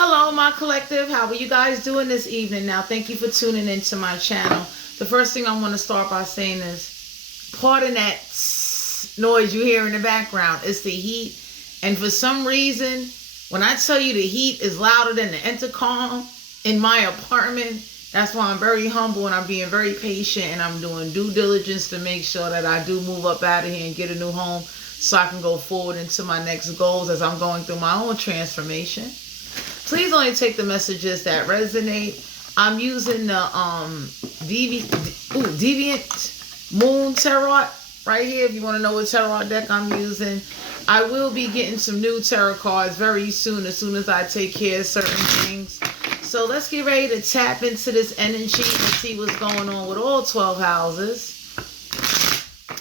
Hello, my collective. How are you guys doing this evening? Now, thank you for tuning into my channel. The first thing I want to start by saying is, pardon that noise you hear in the background. It's the heat. And for some reason, when I tell you the heat is louder than the intercom in my apartment, that's why I'm very humble and I'm being very patient and I'm doing due diligence to make sure that I do move up out of here and get a new home so I can go forward into my next goals as I'm going through my own transformation. Please only take the messages that resonate. I'm using the Deviant Moon Tarot right here. If you want to know what tarot deck I'm using, I will be getting some new tarot cards very soon as I take care of certain things. So let's get ready to tap into this energy and see what's going on with all 12 houses.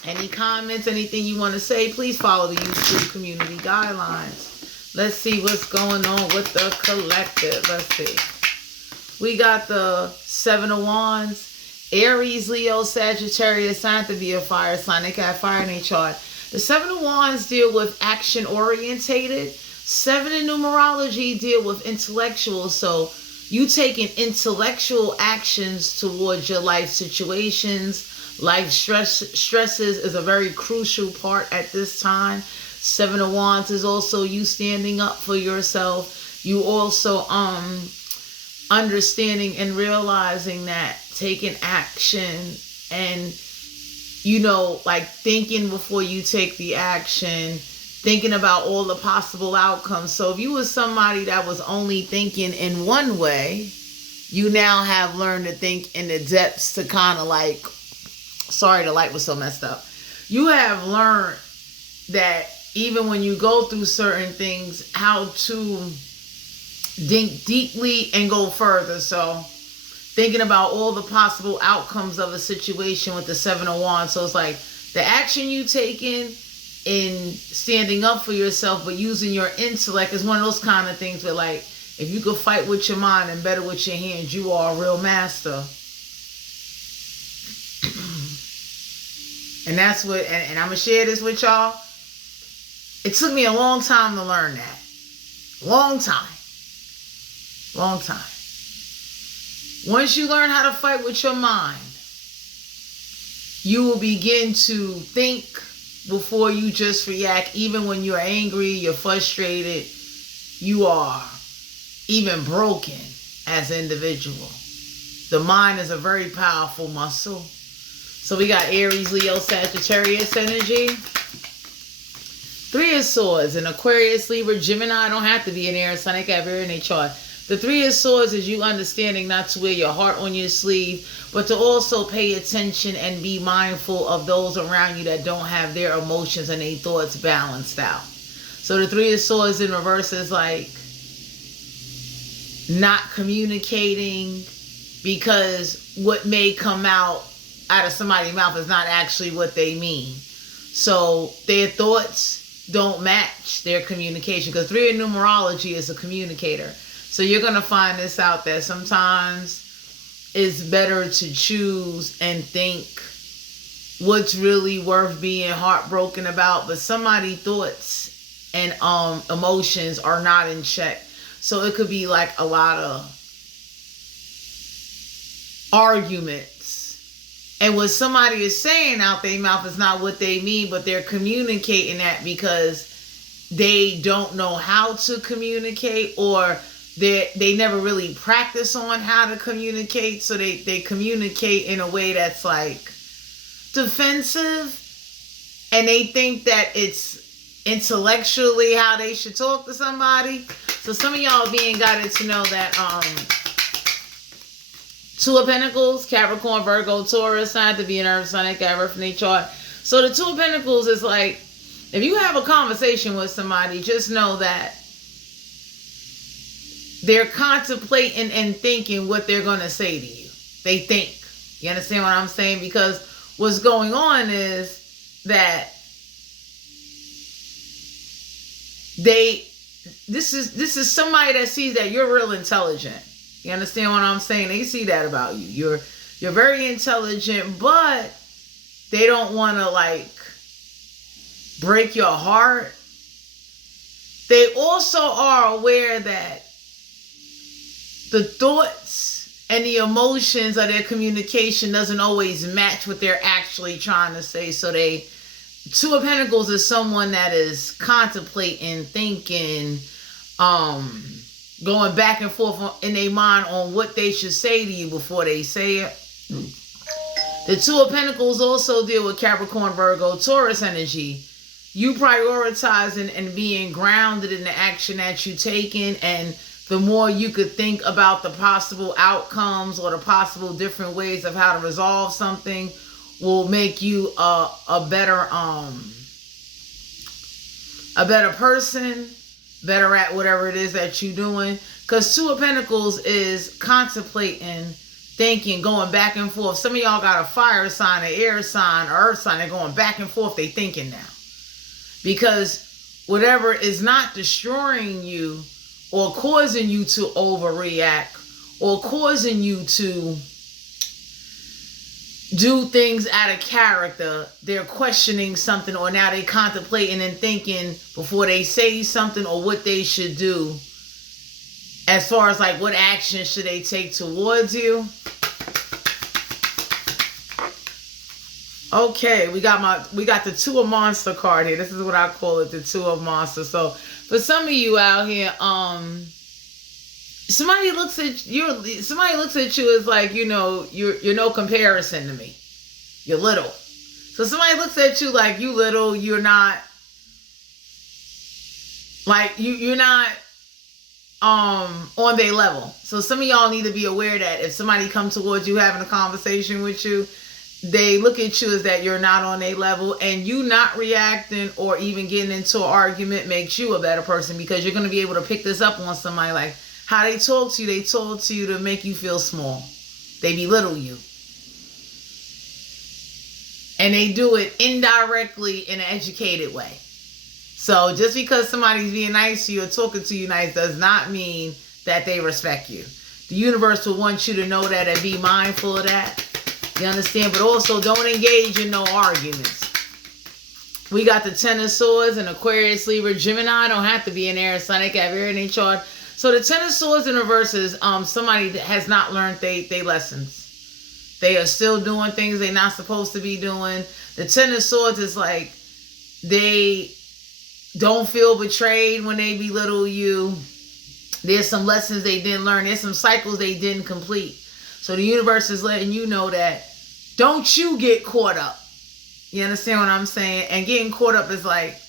Any comments, anything you want to say, please follow the YouTube community guidelines. Let's see what's going on with the collective. Let's see. We got the Seven of Wands, Aries, Leo, Sagittarius, sign to be a fire sign. They got fire in their chart. The Seven of Wands deal with action orientated. Seven in numerology deal with intellectual. So you taking intellectual actions towards your life situations. Life stresses is a very crucial part at this time. Seven of Wands is also you standing up for yourself. You also understanding and realizing that taking action and, you know, like thinking before you take the action, thinking about all the possible outcomes. So if you were somebody that was only thinking in one way, you now have learned to think in the depths to kind of like, sorry, the light was so messed up. You have learned that even when you go through certain things, how to think deeply and go further. So thinking about all the possible outcomes of a situation with the Seven of Wands. So it's like the action you taking in standing up for yourself, but using your intellect is one of those kind of things where, like, if you could fight with your mind and better with your hands, you are a real master. And that's what, and I'm going to share this with y'all. It took me a long time to learn that. Long time. Long time. Once you learn how to fight with your mind, you will begin to think before you just react. Even when you're angry, you're frustrated, you are even broken as an individual. The mind is a very powerful muscle. So we got Aries, Leo, Sagittarius energy. Three of Swords, an Aquarius, Libra, Gemini. I don't have to be an air sign. They got very in their chart. The Three of Swords is you understanding not to wear your heart on your sleeve, but to also pay attention and be mindful of those around you that don't have their emotions and their thoughts balanced out. So the Three of Swords in reverse is like not communicating, because what may come out of somebody's mouth is not actually what they mean. So their thoughts don't match their communication, because 3 in numerology is a communicator. So you're going to find this out, that sometimes it's better to choose and think what's really worth being heartbroken about, but somebody's thoughts and emotions are not in check. So it could be like a lot of arguments, and what somebody is saying out their mouth is not what they mean, but they're communicating that because they don't know how to communicate, or they never really practice on how to communicate. So they communicate in a way that's like defensive, and they think that it's intellectually how they should talk to somebody. So some of y'all being guided to know that Two of Pentacles, Capricorn, Virgo, Taurus, sign to be an earth sign, that got from their chart. So the Two of Pentacles is like, if you have a conversation with somebody, just know that they're contemplating and thinking what they're going to say to you. They think. You understand what I'm saying? Because what's going on is that this is somebody that sees that you're real intelligent. You understand what I'm saying? They see that about you. You're very intelligent, but they don't want to like break your heart. They also are aware that the thoughts and the emotions of their communication doesn't always match what they're actually trying to say. So Two of Pentacles is someone that is contemplating, thinking, going back and forth in their mind on what they should say to you before they say it. The Two of Pentacles also deal with Capricorn, Virgo, Taurus energy. You prioritizing and being grounded in the action that you're taking, and the more you could think about the possible outcomes or the possible different ways of how to resolve something will make you a better person, better at whatever it is that you're doing. Because Two of Pentacles is contemplating, thinking, going back and forth. Some of y'all got a fire sign, an air sign, or earth sign. They're going back and forth. They thinking now. Because whatever is not destroying you or causing you to overreact or causing you to do things out of character, they're questioning something, or now they contemplating and thinking before they say something or what they should do as far as like what action should they take towards you. Okay, we got the Two of Monster card here. This is what I call it, the Two of Monster. So for some of you out here, somebody looks at you as like, you know, you're no comparison to me. You're little. So somebody looks at you like you little, you're not like you're not on their level. So some of y'all need to be aware that if somebody comes towards you having a conversation with you, they look at you as that you're not on their level, and you not reacting or even getting into an argument makes you a better person, because you're going to be able to pick this up on somebody. Like how they talk to you to make you feel small. They belittle you. And they do it indirectly in an educated way. So just because somebody's being nice to you or talking to you nice does not mean that they respect you. The universe will want you to know that and be mindful of that. You understand? But also don't engage in no arguments. We got the Ten of Swords and Aquarius, Libra, Gemini. Don't have to be an air sign. They can have air in their chart. So the Ten of Swords in reverse is somebody that has not learned they lessons. They are still doing things they're not supposed to be doing. The Ten of Swords is like they don't feel betrayed when they belittle you. There's some lessons they didn't learn. There's some cycles they didn't complete. So the universe is letting you know that don't you get caught up. You understand what I'm saying? And getting caught up is like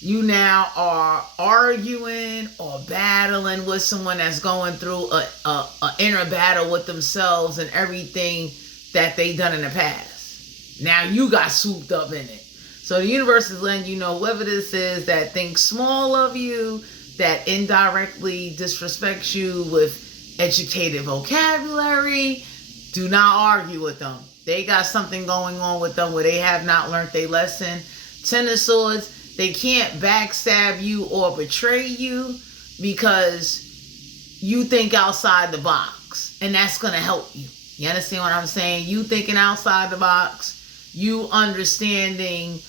you now are arguing or battling with someone that's going through a inner battle with themselves and everything that they done in the past. Now you got swooped up in it. So the universe is letting you know whoever this is that thinks small of you, that indirectly disrespects you with educated vocabulary, do not argue with them. They got something going on with them where they have not learned their lesson. Ten of Swords, they can't backstab you or betray you because you think outside the box, and that's going to help you. You understand what I'm saying? You thinking outside the box, you understanding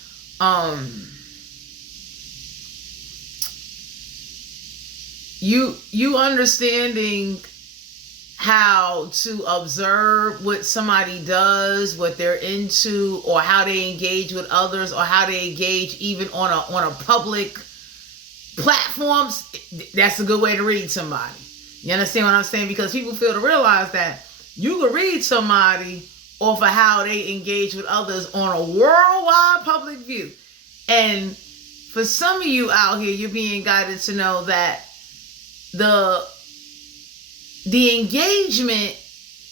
you understanding how to observe what somebody does, what they're into, or how they engage with others, or how they engage even on a public platforms. That's a good way to read somebody. You understand what I'm saying? Because people fail to realize that you can read somebody off of how they engage with others on a worldwide public view. And for some of you out here, you're being guided to know that the engagement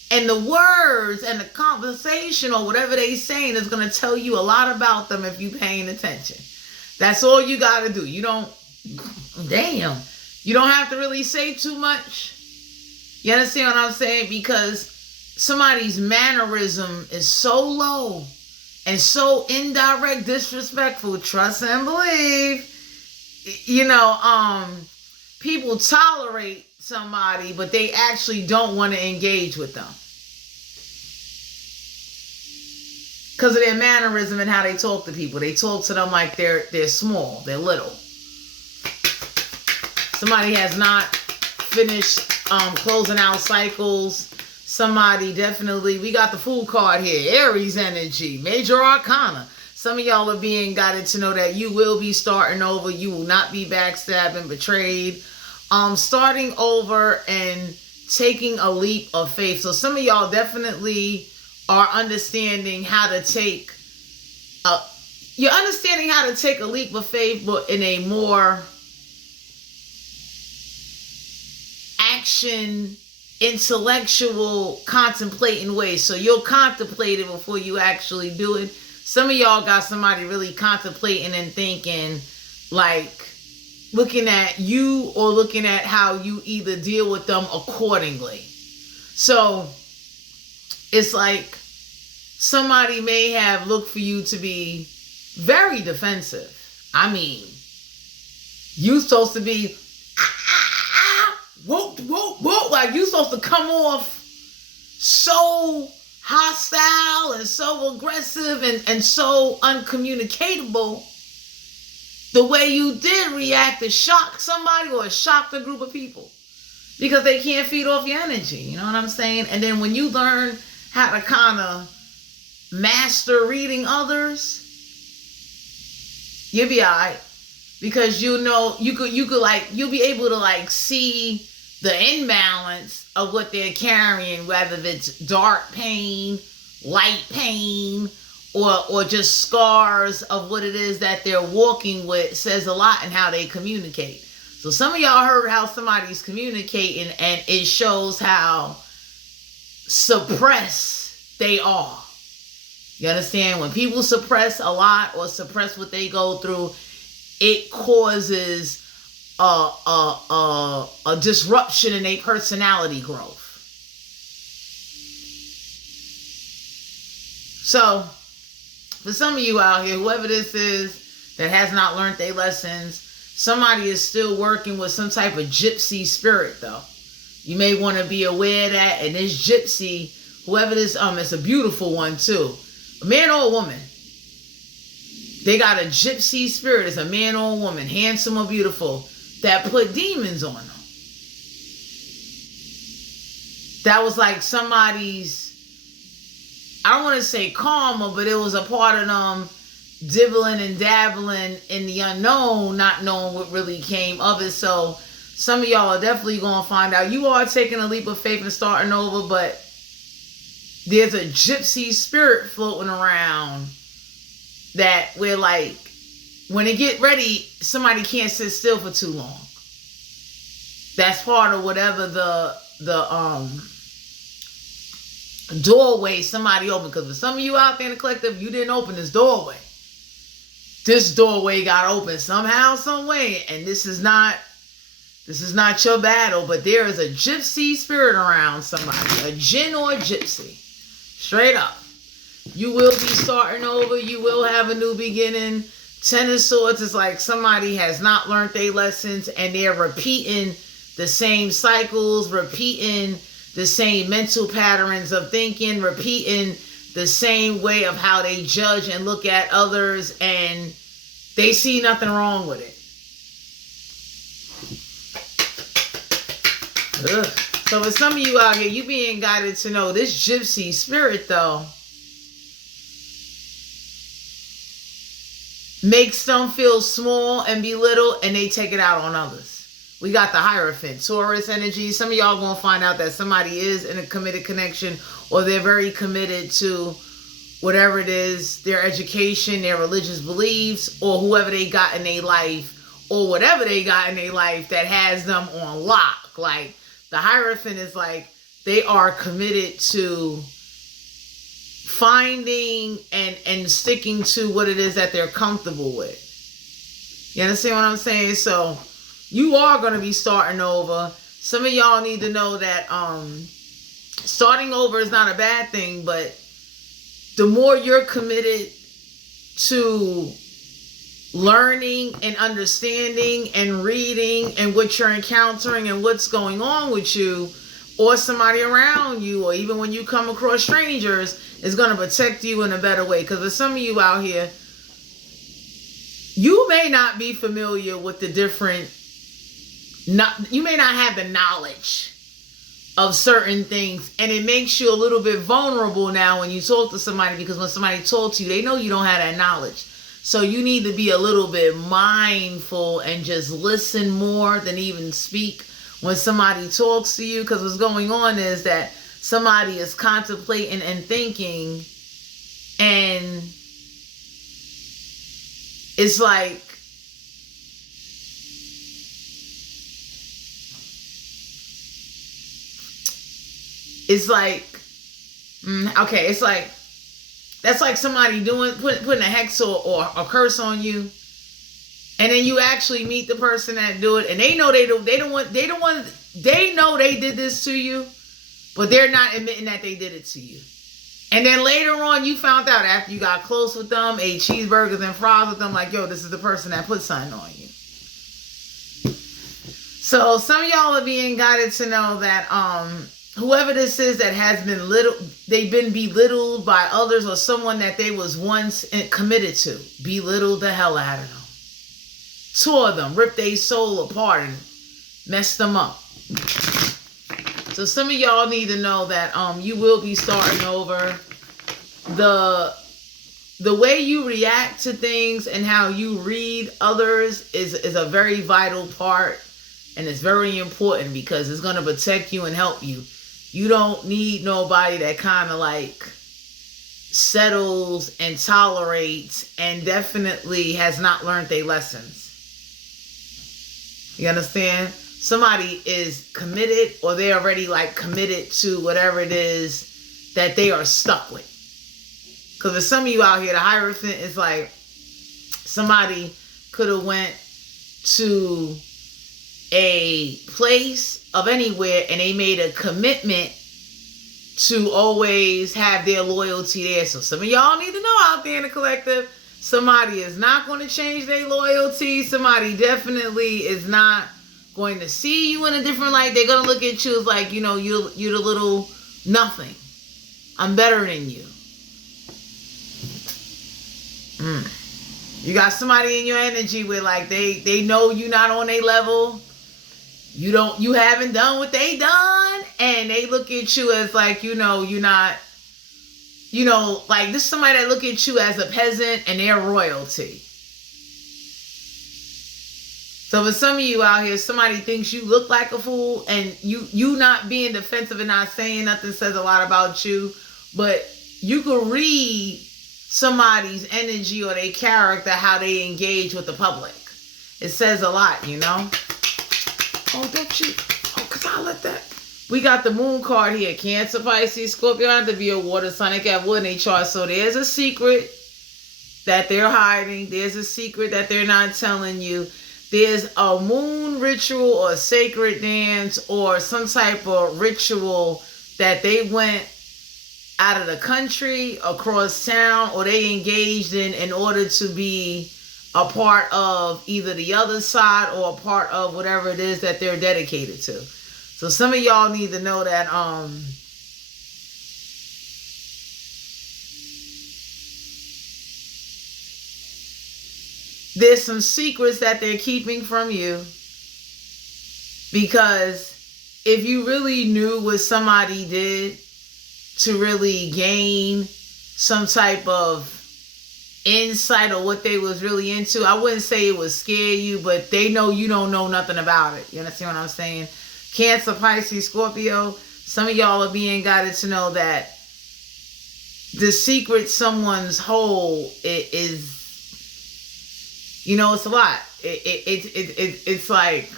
and the words and the conversation or whatever they saying is going to tell you a lot about them if you're paying attention. That's all you got to do. You don't have to really say too much. You understand what I'm saying? Because somebody's mannerism is so low and so indirect, disrespectful, trust and believe, people tolerate somebody, but they actually don't want to engage with them because of their mannerism and how they talk to people. They talk to them like they're small, they're little. Somebody has not finish closing out cycles. Somebody definitely, we got the Fool card here, Aries energy, Major Arcana. Some of y'all are being guided to know that you will be starting over. You will not be backstabbed, betrayed. Starting over and taking a leap of faith. So some of y'all definitely are understanding how to take you're understanding how to take a leap of faith, but in a more action, intellectual, contemplating way. So you'll contemplate it before you actually do it. Some of y'all got somebody really contemplating and thinking, like, looking at you or looking at how you either deal with them accordingly. So it's like somebody may have looked for you to be very defensive. I mean, you supposed to be whoop, whoop, whoop. Like, you supposed to come off so hostile and so aggressive and so uncommunicatable. The way you did react to shock somebody or shock a group of people because they can't feed off your energy. You know what I'm saying? And then when you learn how to kind of master reading others, you'll be all right. Because you know, you'll be able to like see the imbalance of what they're carrying, whether it's dark pain, light pain, or just scars of what it is that they're walking with. Says a lot in how they communicate. So some of y'all heard how somebody's communicating, and it shows how suppressed they are. You understand? When people suppress a lot or suppress what they go through, it causes a disruption in their personality growth. So, for some of you out here, whoever this is that has not learned their lessons, somebody is still working with some type of gypsy spirit, though. You may want to be aware of that. And this gypsy, whoever this, it's a beautiful one too. A man or a woman. They got a gypsy spirit. It's a man or a woman, handsome or beautiful, that put demons on them. That was like somebody's, I don't want to say karma, but it was a part of them dibbling and dabbling in the unknown, not knowing what really came of it. So some of y'all are definitely going to find out. You are taking a leap of faith and starting over, but there's a gypsy spirit floating around that we're like, when it get ready, somebody can't sit still for too long. That's part of whatever the doorway somebody opened. Because for some of you out there in the collective, you didn't open this doorway. This doorway got opened somehow, some way, and this is not your battle. But there is a gypsy spirit around somebody, a jinn or a gypsy. Straight up. You will be starting over. You will have a new beginning. Ten of Swords is like somebody has not learned their lessons and they're repeating the same cycles, repeating the same mental patterns of thinking, repeating the same way of how they judge and look at others, and they see nothing wrong with it. Ugh. So for some of you out here, you being guided to know this gypsy spirit, though, makes them feel small and belittled, and they take it out on others. We got the Hierophant, Taurus energy. Some of y'all going to find out that somebody is in a committed connection, or they're very committed to whatever it is, their education, their religious beliefs, or whoever they got in their life, or whatever they got in their life that has them on lock. Like, the Hierophant is like, they are committed to finding and sticking to what it is that they're comfortable with. You understand what I'm saying? So you are going to be starting over. Some of y'all need to know that starting over is not a bad thing, but the more you're committed to learning and understanding and reading and what you're encountering and what's going on with you or somebody around you, or even when you come across strangers, is going to protect you in a better way. Because for some of you out here, you may not be familiar with the different you may not have the knowledge of certain things, and it makes you a little bit vulnerable now when you talk to somebody, because when somebody talks to you, they know you don't have that knowledge. So you need to be a little bit mindful and just listen more than even speak when somebody talks to you, because what's going on is that somebody is contemplating and thinking, and it's like, okay, it's like, that's like somebody putting a hex or a curse on you, and then you actually meet the person that do it, and they know they know they did this to you, but they're not admitting that they did it to you. And then later on, you found out after you got close with them, ate cheeseburgers and fries with them, like, yo, this is the person that put something on you. So some of y'all are being guided to know that whoever this is that has been they've been belittled by others, or someone that they was once committed to, belittled the hell out of them, tore them, ripped their soul apart, and messed them up. So some of y'all need to know that you will be starting over. The way you react to things and how you read others is a very vital part, and it's very important, because it's going to protect you and help you. You don't need nobody that kind of like settles and tolerates and definitely has not learned their lessons. You understand? Somebody is committed, or they're already like committed to whatever it is that they are stuck with. Because for some of you out here, the Hierophant is like somebody could have went to a place of anywhere and they made a commitment to always have their loyalty there. So some of y'all need to know out there in the collective, somebody is not going to change their loyalty. Somebody definitely is not going to see you in a different light. They're going to look at you as like, you know, you're the little nothing. I'm better than you. You got somebody in your energy where like they know you're not on their level. You haven't done what they done, and they look at you as like, you know, you're not, you know, like this is somebody that look at you as a peasant and they're royalty. So for some of you out here, somebody thinks you look like a fool, and you not being defensive and not saying nothing says a lot about you, but you can read somebody's energy or their character, how they engage with the public. It says a lot, you know? Oh, don't you? Oh, because I let that. We got the moon card here. Cancer, Pisces, Scorpio. Have to be a water sign. They got wood in their chart. So there's a secret that they're hiding. There's a secret that they're not telling you. There's a moon ritual or sacred dance or some type of ritual that they went out of the country, across town, or they engaged in order to be a part of either the other side or a part of whatever it is that they're dedicated to. So some of y'all need to know that there's some secrets that they're keeping from you, because if you really knew what somebody did to really gain some type of insight or what they was really into, I wouldn't say it would scare you, but they know you don't know nothing about it. You understand what I'm saying? Cancer, Pisces, Scorpio, some of y'all are being guided to know that the secret someone's hold is, you know, it's a lot. It's like,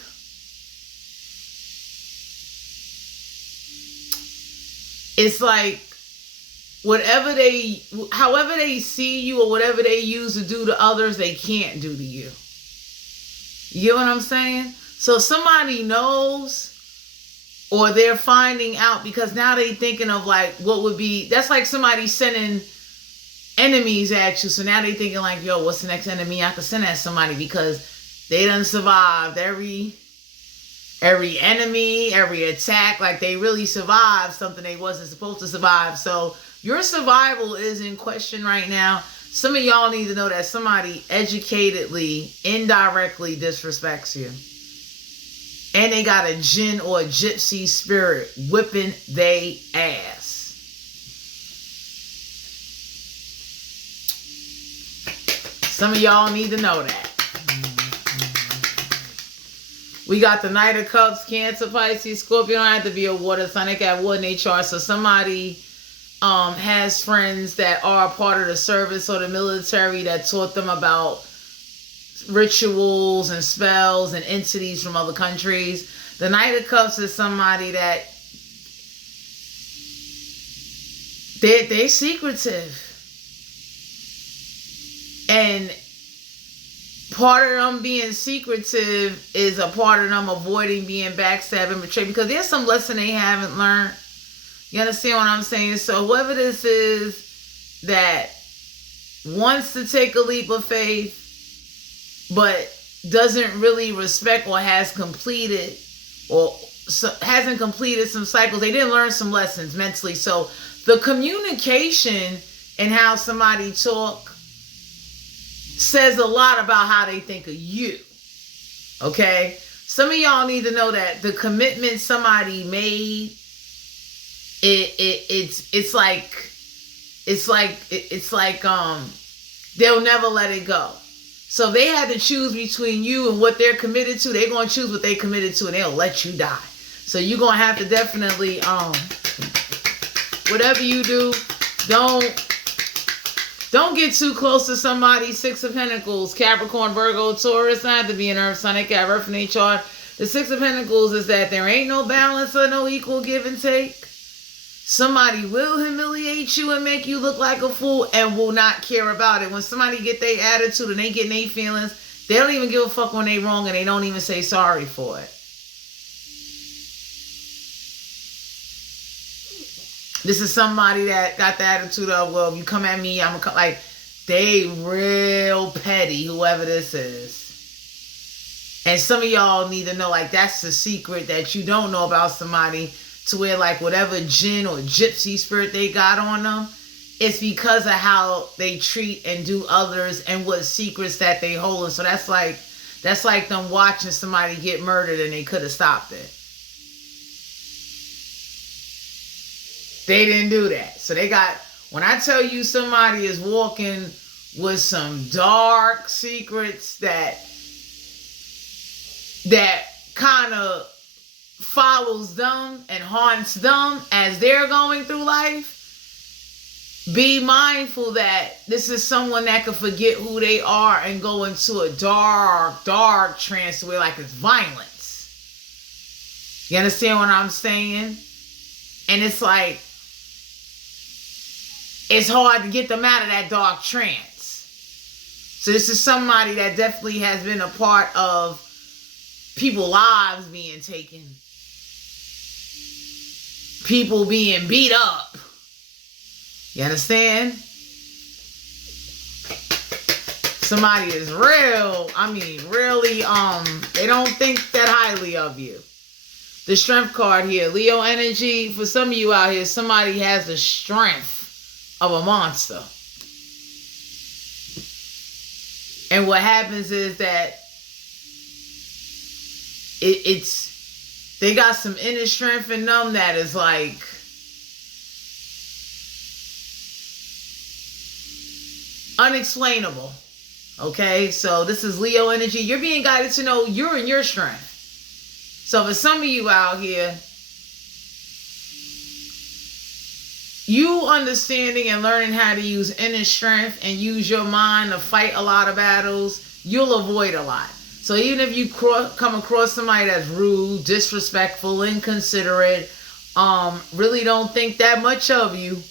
it's like however they see you or whatever they use to do to others, they can't do to you. You get what I'm saying? So somebody knows, or they're finding out, because now they thinking of like what would be, that's like somebody sending enemies at you. So now they thinking like, yo, what's the next enemy I could send at somebody, because they done survived every enemy, every attack. Like they really survived something they wasn't supposed to survive. So your survival is in question right now. Some of y'all need to know that somebody educatedly, indirectly disrespects you. And they got a jinn or a gypsy spirit whipping they ass. Some of y'all need to know that. We got the Knight of Cups, Cancer, Pisces, Scorpio. Don't have to be a water sign. They got water in their chart. So somebody has friends that are a part of the service or the military that taught them about rituals and spells and entities from other countries. The Knight of Cups is somebody that they're secretive. And part of them being secretive is a part of them avoiding being backstabbed and betrayed, because there's some lesson they haven't learned. You understand what I'm saying? So whoever this is that wants to take a leap of faith but doesn't really respect or has completed or hasn't completed some cycles, they didn't learn some lessons mentally. So the communication and how somebody talk says a lot about how they think of you. Okay? Some of y'all need to know that the commitment somebody made, it's like they'll never let it go. So if they had to choose between you and what they're committed to, they're gonna choose what they committed to, and they'll let you die. So you're gonna have to definitely whatever you do, don't get too close to somebody. Six of Pentacles, Capricorn, Virgo, Taurus. Not to be an earth sign. They got earth in their chart. The Six of Pentacles is that there ain't no balance or no equal give and take. Somebody will humiliate you and make you look like a fool and will not care about it. When somebody get their attitude and they get their feelings, they don't even give a fuck when they wrong, and they don't even say sorry for it. This is somebody that got the attitude of, well, if you come at me, I'm gonna come. Like, they real petty, whoever this is. And some of y'all need to know, like, that's the secret that you don't know about somebody, to where, like, whatever jinn or gypsy spirit they got on them, it's because of how they treat and do others and what secrets that they hold. And so that's like them watching somebody get murdered and they could have stopped it. They didn't do that. So they got, when I tell you somebody is walking with some dark secrets that kind of follows them and haunts them as they're going through life, be mindful that this is someone that can forget who they are and go into a dark trance where, like, it's violence. You understand what I'm saying? And it's like, it's hard to get them out of that dark trance. So this is somebody that definitely has been a part of people's lives being taken. People being beat up. You understand? Somebody is real, really, they don't think that highly of you. The Strength card here, Leo energy. For some of you out here, somebody has the strength of a monster. And what happens is that they got some inner strength in them that is like, unexplainable. Okay, so this is Leo energy. You're being guided to know you're in your strength. So for some of you out here, you understanding and learning how to use inner strength and use your mind to fight a lot of battles, you'll avoid a lot. So even if you come across somebody that's rude, disrespectful, inconsiderate, really don't think that much of you,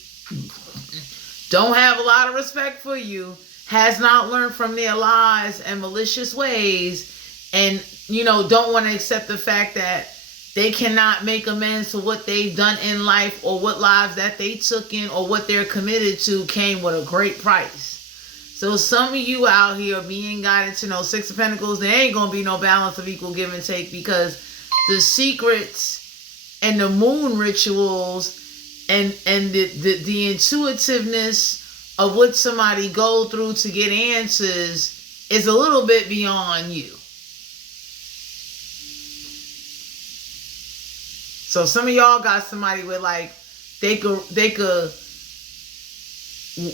don't have a lot of respect for you, has not learned from their lies and malicious ways, and, don't want to accept the fact that they cannot make amends for what they've done in life, or what lives that they took in, or what they're committed to came with a great price. So some of you out here are being guided to know Six of Pentacles, there ain't going to be no balance of equal give and take, because the secrets and the moon rituals and the intuitiveness of what somebody go through to get answers is a little bit beyond you. So some of y'all got somebody with like, they could,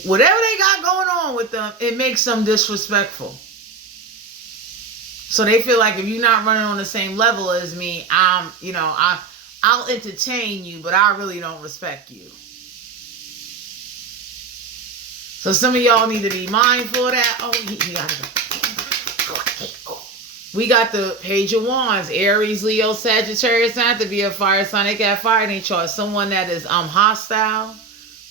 whatever they got going on with them, it makes them disrespectful. So they feel like if you're not running on the same level as me, I'll entertain you, but I really don't respect you. So some of y'all need to be mindful of that. Oh, he gotta go. We got the Page of Wands, Aries, Leo, Sagittarius. Not to be a fire sign. They got fire in their chart. Someone that is hostile,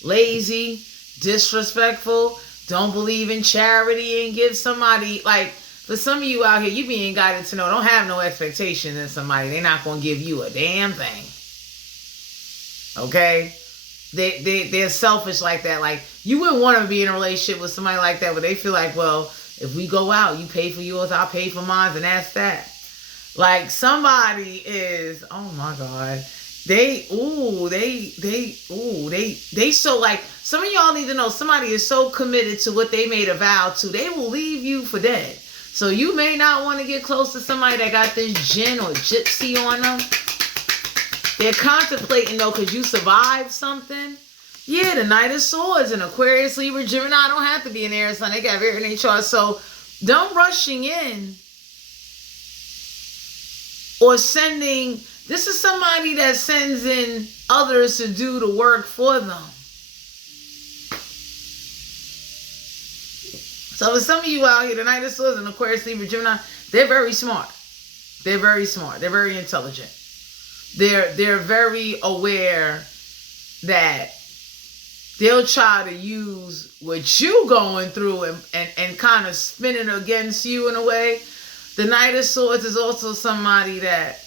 lazy, disrespectful, don't believe in charity, and give somebody, like, for some of you out here, you being guided to know, don't have no expectation in somebody. They're not going to give you a damn thing. Okay? They're selfish like that. Like, you wouldn't want to be in a relationship with somebody like that, where they feel like, well, if we go out, you pay for yours, I'll pay for mine, and that's that. Like, somebody is, oh my God. They so, like, some of y'all need to know, somebody is so committed to what they made a vow to, they will leave you for dead. So you may not want to get close to somebody that got this djinn or gypsy on them. They're contemplating, though, because you survived something. Yeah, the Knight of Swords, and Aquarius, Libra, Gemini don't have to be an air sign. They got everything in their chart. So don't rushing in or sending. This is somebody that sends in others to do the work for them. So for some of you out here, the Knight of Swords and Aquarius, Libra, Gemini, they're very smart. They're very smart. They're very intelligent. They're very aware that they'll try to use what you going through and kind of spin it against you in a way. The Knight of Swords is also somebody that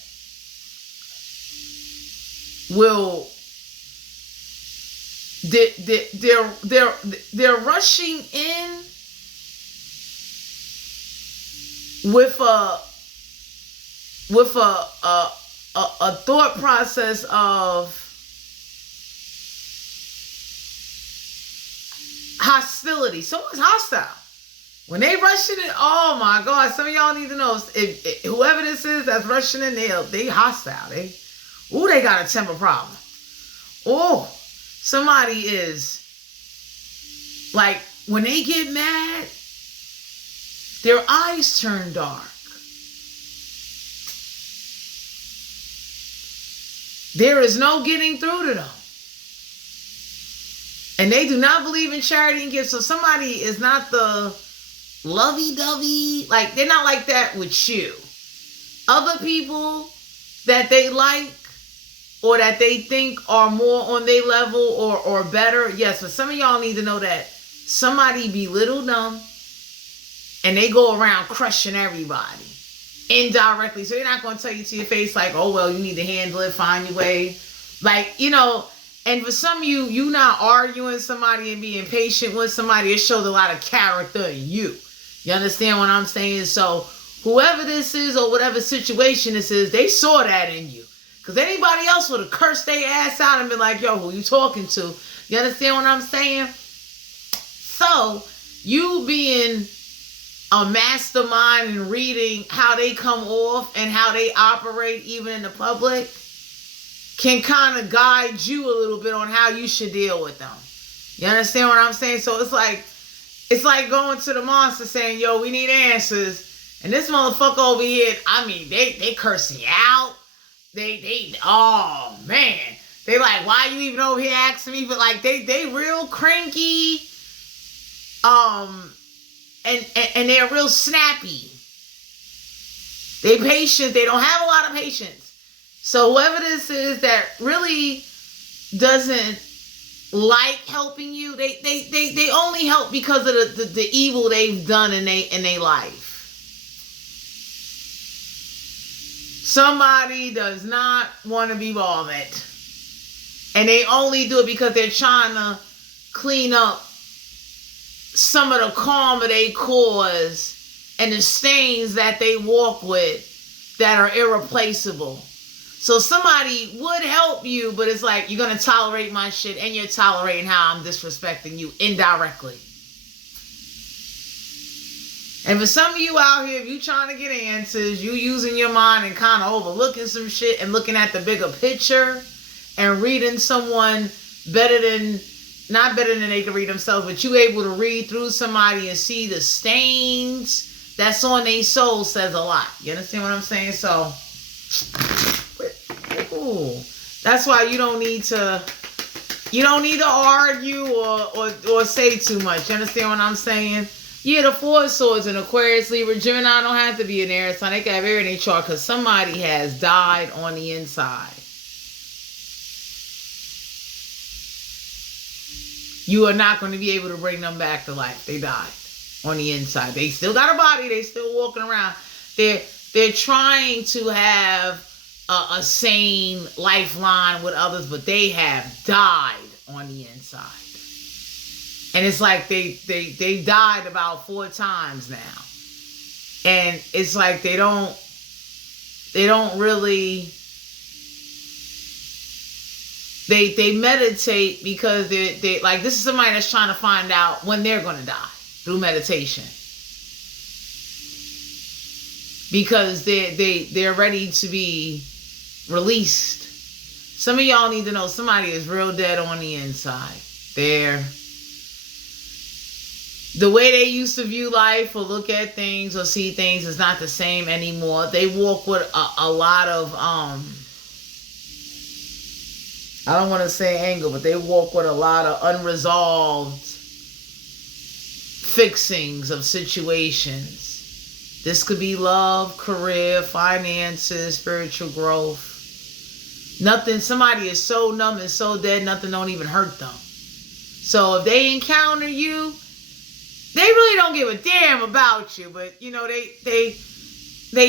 will, they're rushing in with a thought process of hostility. Someone's hostile. When they rushing in, oh my God, some of y'all need to know, if whoever this is that's rushing in, they hostile. They got a temper problem. Oh, somebody is, like, when they get mad, their eyes turn dark. There is no getting through to them. And they do not believe in charity and gifts. So somebody is not the lovey-dovey. Like, they're not like that with you. Other people that they like or that they think are more on their level or better. Yes, but some of y'all need to know that somebody belittle them and they go around crushing everybody indirectly. So they're not going to tell you to your face like, oh, well, you need to handle it, find your way. Like, and for some of you not arguing somebody and being patient with somebody, it shows a lot of character in you. You understand what I'm saying? So whoever this is or whatever situation this is, they saw that in you. Because anybody else would have cursed their ass out and been like, yo, who you talking to? You understand what I'm saying? So you being a mastermind and reading how they come off and how they operate even in the public can kind of guide you a little bit on how you should deal with them. You understand what I'm saying? So it's like going to the monster saying, yo, we need answers. And this motherfucker over here, I mean, they cursing you out. Oh man. They like, why you even over here asking me? But like, they real cranky. And they're real snappy. They patient. They don't have a lot of patience. So whoever this is that really doesn't like helping you, they only help because of the evil they've done in their life. Somebody does not want to be bothered. And they only do it because they're trying to clean up some of the karma they cause and the stains that they walk with that are irreplaceable. So somebody would help you, but it's like, you're going to tolerate my shit and you're tolerating how I'm disrespecting you indirectly. And for some of you out here, if you trying to get answers, you using your mind and kind of overlooking some shit and looking at the bigger picture and reading someone not better than they can read themselves, but you able to read through somebody and see the stains that's on their soul says a lot. You understand what I'm saying? So, ooh, that's why you don't need to argue or say too much. You understand what I'm saying? Yeah, the Four of Swords in Aquarius, Libra, Gemini don't have to be an air sign. They can have air in their chart because somebody has died on the inside. You are not going to be able to bring them back to life. They died on the inside. They still got a body. They still walking around. They're trying to have a sane lifeline with others, but they have died on the inside. And it's like they died about 4 times now. And it's like they don't really, they meditate because they like, this is somebody that's trying to find out when they're going to die through meditation. Because they're ready to be released. Some of y'all need to know somebody is real dead on the inside. The way they used to view life or look at things or see things is not the same anymore. They walk with a lot of, I don't want to say anger, but they walk with a lot of unresolved fixings of situations. This could be love, career, finances, spiritual growth. Nothing, somebody is so numb and so dead, nothing don't even hurt them. So if they encounter you, they really don't give a damn about you, but you know, they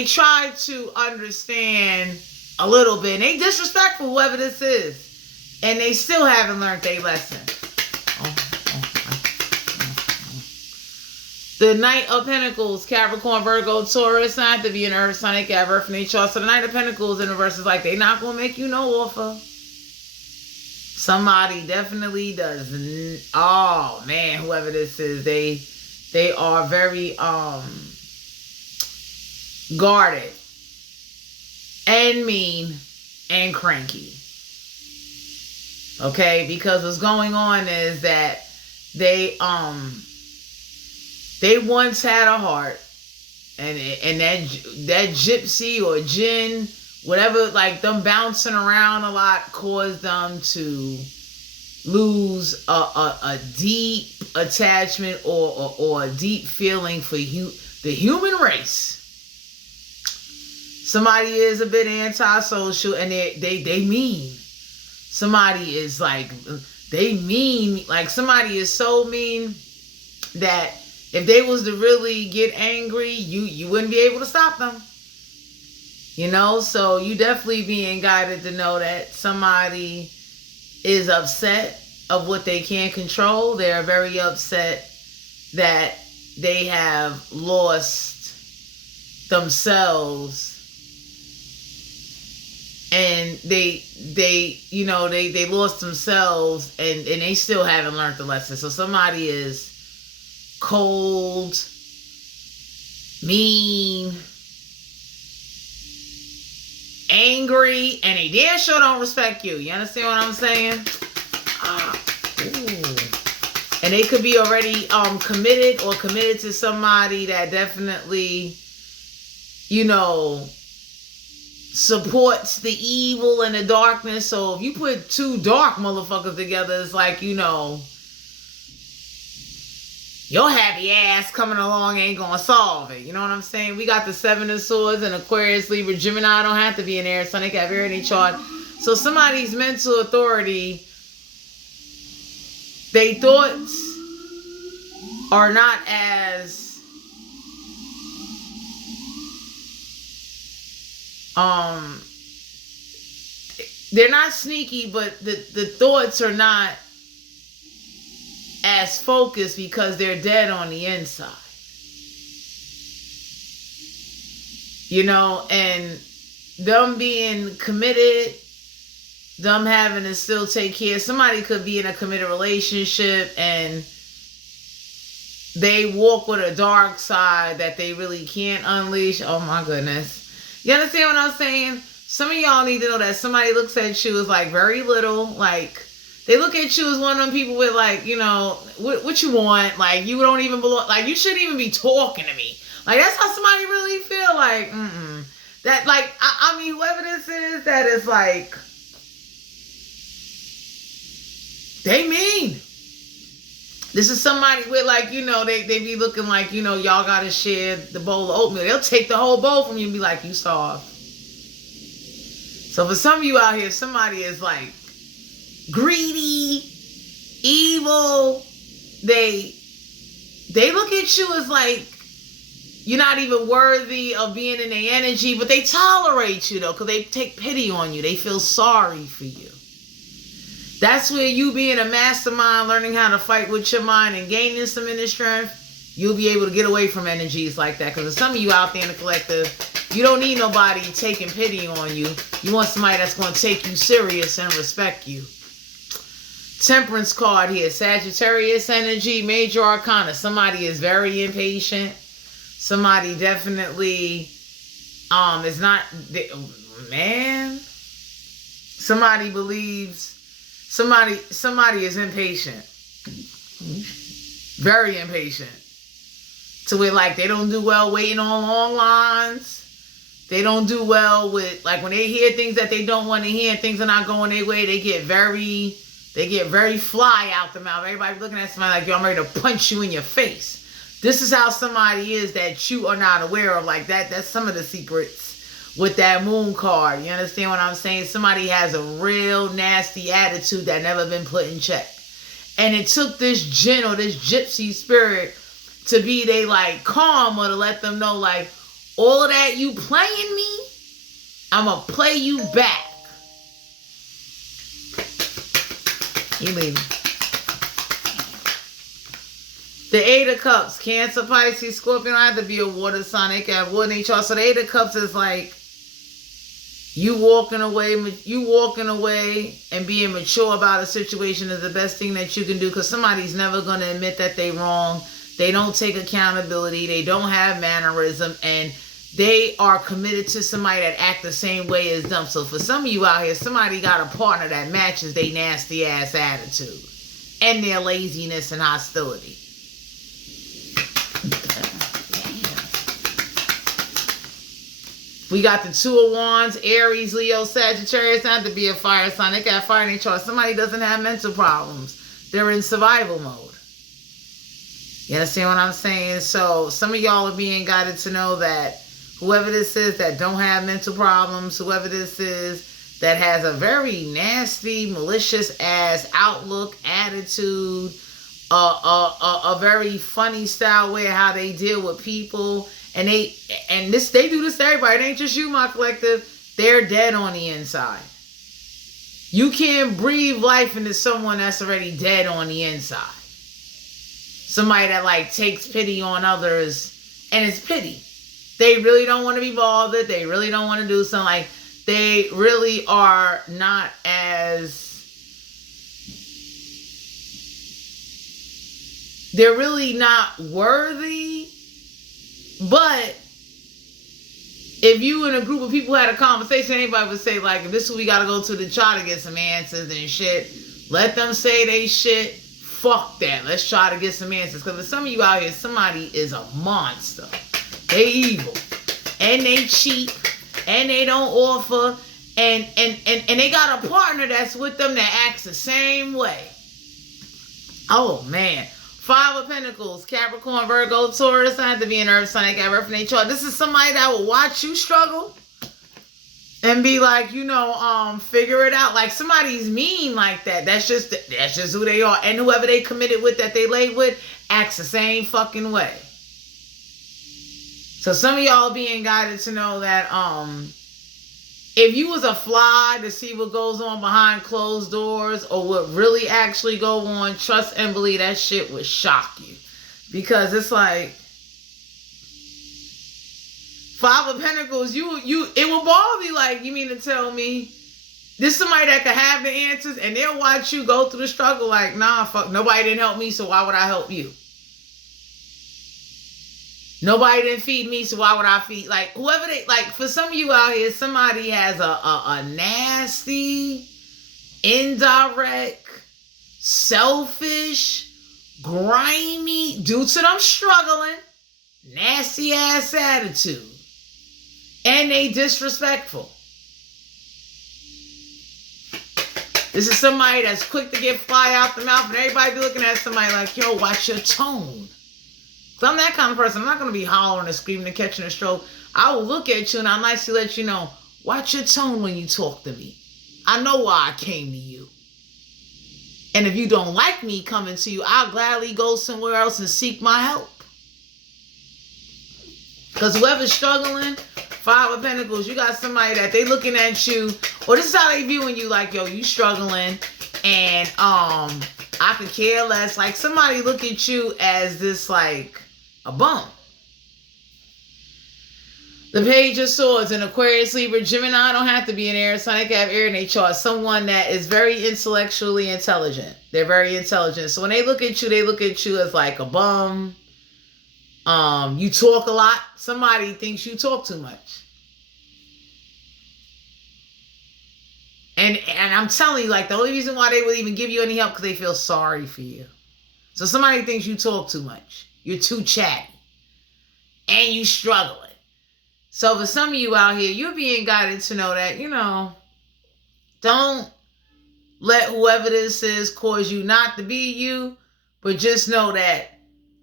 try to understand a little bit. And they disrespectful, whoever this is. And they still haven't learned their lesson. The Knight of Pentacles, Capricorn, Virgo, Taurus, not to be an earth sign, they can have earth in their chart. So the Knight of Pentacles in reverse is like, they not going to make you no offer. Somebody definitely does. Oh, man, whoever this is, they are very guarded and mean and cranky. Okay, because what's going on is that they once had a heart, and that gypsy or jinn, whatever, like them bouncing around a lot caused them to lose a deep attachment or a deep feeling for the human race. Somebody is a bit antisocial and they mean. Somebody is like, they mean, like somebody is so mean that if they was to really get angry, you wouldn't be able to stop them. You know, so you definitely being guided to know that somebody is upset of what they can't control. They're very upset that they have lost themselves, and they lost themselves, and they still haven't learned the lesson. So somebody is cold, mean, angry, and they damn sure don't respect you. You understand what I'm saying? And they could be already committed to somebody that definitely, you know, supports the evil and the darkness. So if you put 2 dark motherfuckers together, it's like, you know, your happy ass coming along ain't gonna solve it. You know what I'm saying? We got the 7 of Swords and Aquarius, Libra, Gemini. Don't have to be an air sign. They can have air in their chart. So somebody's mental authority, they thoughts are not as they're not sneaky, but the thoughts are not as focused because they're dead on the inside. You know, and them being committed, them having to still take care. Somebody could be in a committed relationship and they walk with a dark side that they really can't unleash. Oh my goodness. You understand what I'm saying? Some of y'all need to know that somebody looks at you as like very little. Like, they look at you as one of them people with like, you know, what you want. Like, you don't even belong. Like, you shouldn't even be talking to me. Like, that's how somebody really feel. Like, that, like, I mean, whoever this is, that is like, they mean. This is somebody with like, you know, they be looking like, you know, y'all gotta share the bowl of oatmeal. They'll take the whole bowl from you and be like, you starved. So for some of you out here, somebody is like greedy, evil. They look at you as like you're not even worthy of being in their energy, but they tolerate you though, because they take pity on you. They feel sorry for you. That's where you being a mastermind, learning how to fight with your mind and gaining some inner strength, you'll be able to get away from energies like that. Because some of you out there in the collective, you don't need nobody taking pity on you. You want somebody that's going to take you serious and respect you. Temperance card here. Sagittarius energy, major arcana. Somebody is very impatient. Somebody definitely is not... Man. Somebody believes... Somebody is impatient. Very impatient. To where like they don't do well waiting on long lines. They don't do well with like when they hear things that they don't want to hear and things are not going their way, they get very fly out the mouth. Everybody looking at somebody like, yo, I'm ready to punch you in your face. This is how somebody is that you are not aware of. Like that's some of the secrets with that moon card. You understand what I'm saying? Somebody has a real nasty attitude that never been put in check. And it took this djinn or this gypsy spirit to be they like calm or to let them know like, all of that you playing me, I'm going to play you back. You leaving. The Eight of Cups, Cancer, Pisces, Scorpio. Don't have to be a water sign. They can have water in each other. So the Eight of Cups is like you walking away and being mature about a situation is the best thing that you can do, because somebody's never going to admit that they wrong. They don't take accountability. They don't have mannerism, and they are committed to somebody that act the same way as them. So for some of you out here, somebody got a partner that matches their nasty ass attitude and their laziness and hostility. We got the Two of Wands, Aries, Leo, Sagittarius. Not to be a fire sign. They got fire in their chart. Somebody doesn't have mental problems. They're in survival mode. You understand what I'm saying? So some of y'all are being guided to know that whoever this is that don't have mental problems, whoever this is that has a very nasty, malicious ass outlook, attitude, a very funny style way of how they deal with people. And they do this to everybody. It ain't just you, my collective. They're dead on the inside. You can't breathe life into someone that's already dead on the inside. Somebody that like takes pity on others, and it's pity. They really don't want to be bothered. They really don't want to do something. Like they really are not as... They're really not worthy. But if you in a group of people had a conversation, anybody would say like, if this is what we got to go to the try to get some answers and shit, let them say they shit. Fuck that. Let's try to get some answers. Because for some of you out here, somebody is a monster. They evil. And they cheap. And they don't offer. And they got a partner that's with them that acts the same way. Oh, man. Five of Pentacles, Capricorn, Virgo, Taurus. I have to be an earth sign. I got birth in their chart. This is somebody that will watch you struggle and be like, you know, figure it out. Like somebody's mean like that. That's just who they are. And whoever they committed with, that they laid with, acts the same fucking way. So some of y'all being guided to know that if you was a fly to see what goes on behind closed doors or what really actually go on, trust and believe that shit would shock you. Because it's like, Five of Pentacles, it will bother me. Like, you mean to tell me this is somebody that could have the answers and they'll watch you go through the struggle like, nah, fuck, nobody didn't help me, so why would I help you? Nobody didn't feed me, so why would I feed? Like, whoever they, like, for some of you out here, somebody has a nasty, indirect, selfish, grimy, due to them struggling, nasty ass attitude. And they disrespectful. This is somebody that's quick to get fly out the mouth, and everybody be looking at somebody like, yo, watch your tone. So I'm that kind of person. I'm not going to be hollering and screaming and catching a stroke. I will look at you and I'll nicely let you know, watch your tone when you talk to me. I know why I came to you. And if you don't like me coming to you, I'll gladly go somewhere else and seek my help. Because whoever's struggling, Five of Pentacles, you got somebody that they looking at you, or this is how they viewing you, like, yo, you struggling, and I could care less. Like, somebody look at you as this, like, a bum. The Page of Swords in Aquarius, Libra, Gemini don't have to be an air sign. They can have air in their chart. Someone that is very intellectually intelligent. They're very intelligent. So when they look at you as like a bum. You talk a lot. Somebody thinks you talk too much. And I'm telling you, like, the only reason why they would even give you any help because they feel sorry for you. So somebody thinks you talk too much. You're too chatty. And you struggling. So for some of you out here, you're being guided to know that, you know, don't let whoever this is cause you not to be you, but just know that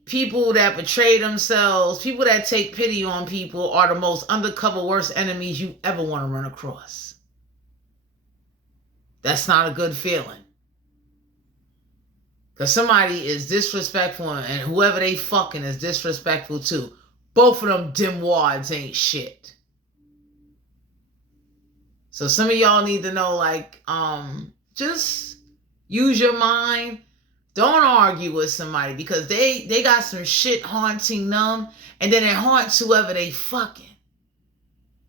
people that betray themselves, people that take pity on people are the most undercover worst enemies you ever want to run across. That's not a good feeling. Because somebody is disrespectful and whoever they fucking is disrespectful too. Both of them dimwads ain't shit. So some of y'all need to know, like, just use your mind. Don't argue with somebody because they got some shit haunting them, and then it haunts whoever they fucking.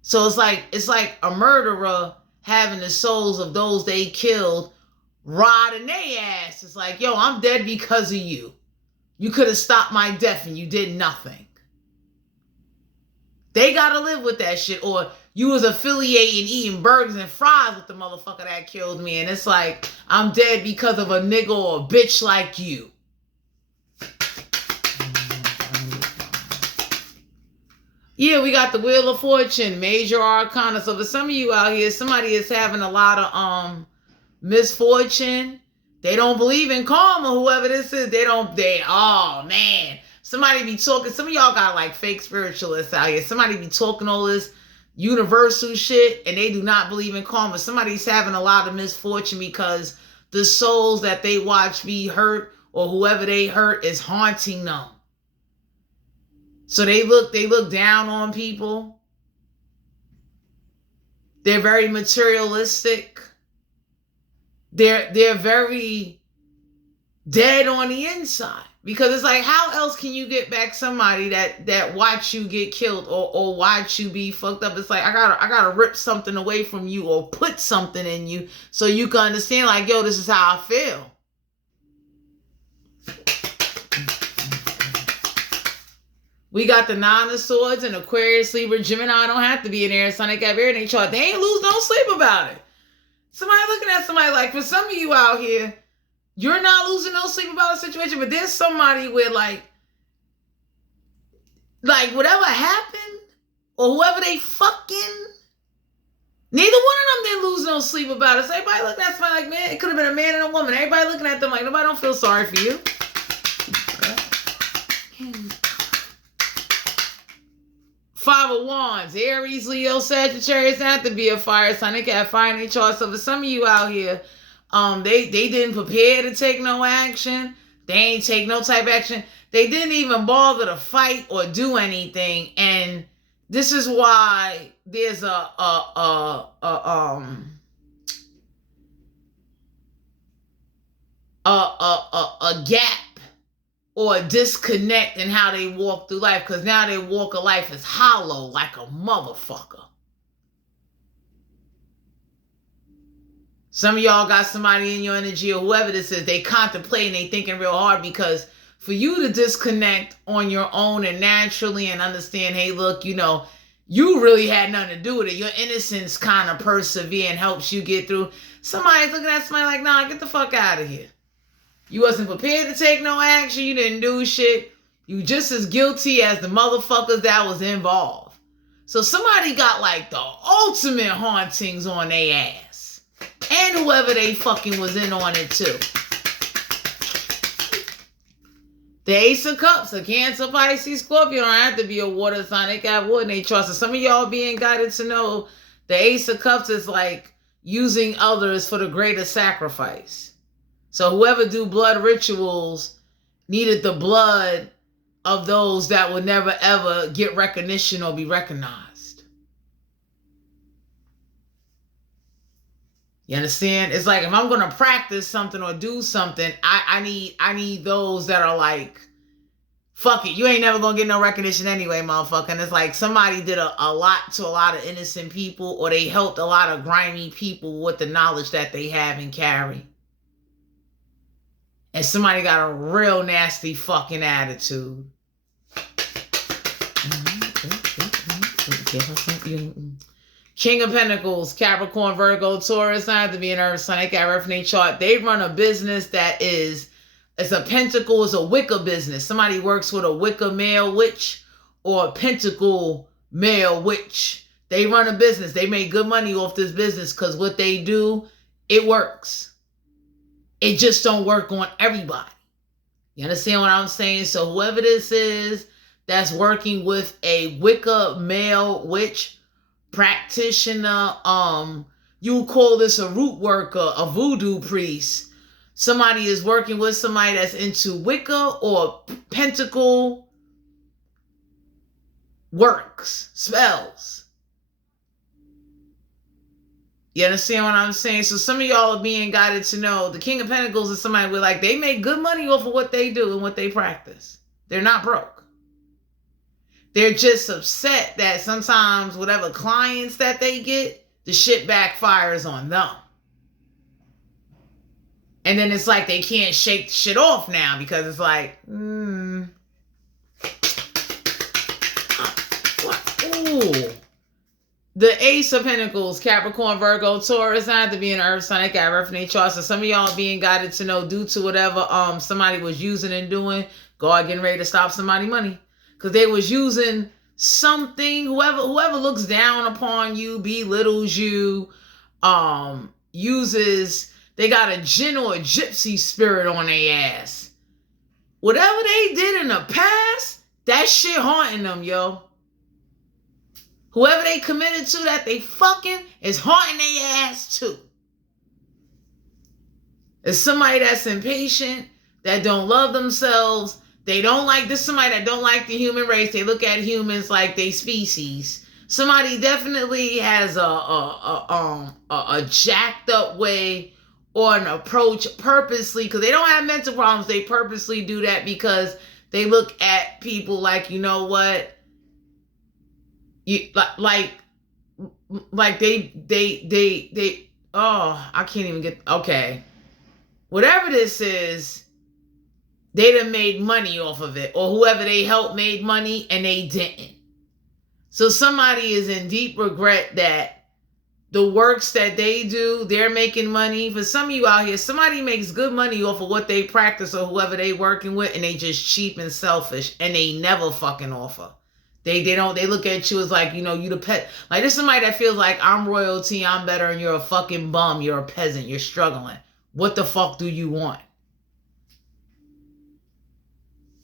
So it's like a murderer having the souls of those they killed rotting their ass. It's like, yo, I'm dead because of you. You could have stopped my death and you did nothing. They gotta live with that shit. Or you was affiliating eating burgers and fries with the motherfucker that killed me. And it's like, I'm dead because of a nigga or a bitch like you. Yeah, we got the Wheel of Fortune, Major Arcana. So for some of you out here, somebody is having a lot of misfortune. They don't believe in karma, whoever this is. Oh man. Somebody be talking, some of y'all got like fake spiritualists out here. Somebody be talking all this universal shit and they do not believe in karma. Somebody's having a lot of misfortune because the souls that they watch be hurt or whoever they hurt is haunting them. So they look down on people. They're very materialistic. They're very dead on the inside. Because it's like, how else can you get back somebody that watch you get killed or watch you be fucked up? It's like, I gotta rip something away from you or put something in you so you can understand, like, yo, this is how I feel. We got the Nine of Swords and Aquarius, Libra, Gemini. Don't have to be an air sign. They got everything chart. They ain't lose no sleep about it. Somebody looking at somebody like, for some of you out here, you're not losing no sleep about a situation, but there's somebody where like whatever happened or whoever they fucking, neither one of them didn't lose no sleep about it. So everybody looking at somebody like, man, it could have been a man and a woman. Everybody looking at them like, nobody don't feel sorry for you. Five of Wands, Aries, Leo, Sagittarius, not to be a fire sign. They got fire in their chart. So for some of you out here, they didn't prepare to take no action. They ain't take no type of action. They didn't even bother to fight or do anything. And this is why there's a gap or a disconnect in how they walk through life. Because now their walk of life is hollow like a motherfucker. Some of y'all got somebody in your energy or whoever this is, they contemplating, they thinking real hard because for you to disconnect on your own and naturally and understand, hey, look, you know, you really had nothing to do with it. Your innocence kind of persevere and helps you get through. Somebody's looking at somebody like, nah, get the fuck out of here. You wasn't prepared to take no action. You didn't do shit. You just as guilty as the motherfuckers that was involved. So somebody got like the ultimate hauntings on their ass. And whoever they fucking was in on it too. The Ace of Cups, a Cancer, Pisces, Scorpio. Don't have to be a water sign. They got wood in their chart. So some of y'all being guided to know the Ace of Cups is like using others for the greater sacrifice. So whoever do blood rituals needed the blood of those that would never ever get recognition or be recognized. You understand? It's like if I'm gonna practice something or do something, I need those that are like, fuck it, you ain't never gonna get no recognition anyway, motherfucker. And it's like somebody did a lot to a lot of innocent people, or they helped a lot of grimy people with the knowledge that they have and carry. And somebody got a real nasty fucking attitude. King of Pentacles, Capricorn, Virgo, Taurus, not have to be an earth sign. They got reference chart. They run a business that is, it's a pentacle, it's a Wicca business. Somebody works with a Wicca male witch or a pentacle male witch. They run a business. They make good money off this business because what they do, it works. It just don't work on everybody. You understand what I'm saying? So whoever this is that's working with a Wicca male witch practitioner, you call this a root worker, a voodoo priest. Somebody is working with somebody that's into Wicca or pentacle works, spells. You understand what I'm saying? So some of y'all are being guided to know the King of Pentacles is somebody with like, they make good money off of what they do and what they practice. They're not broke. They're just upset that sometimes whatever clients that they get, the shit backfires on them. And then it's like they can't shake the shit off now because it's like, what? Ooh. The Ace of Pentacles, Capricorn, Virgo, Taurus, not to be an earth sign. They got reference chart. So some of y'all being guided to know due to whatever somebody was using and doing, God getting ready to stop somebody money. Because they was using something, whoever looks down upon you, belittles you, they got a jinn or a gypsy spirit on their ass. Whatever they did in the past, that shit haunting them, yo. Whoever they committed to that they fucking is haunting their ass too. It's somebody that's impatient, that don't love themselves. They don't like this. Somebody that don't like the human race. They look at humans like they species. Somebody definitely has a jacked up way or an approach purposely, because they don't have mental problems. They purposely do that because they look at people like, you know what? You like they oh, I can't even get, okay. Whatever this is, they done made money off of it, or whoever they helped made money and they didn't. So somebody is in deep regret that the works that they do, they're making money. For some of you out here, somebody makes good money off of what they practice or whoever they working with, and they just cheap and selfish, and they never fucking offer. They look at you as like, you know, you the pet. Like, there's somebody that feels like I'm royalty, I'm better, and you're a fucking bum, you're a peasant, you're struggling. What the fuck do you want?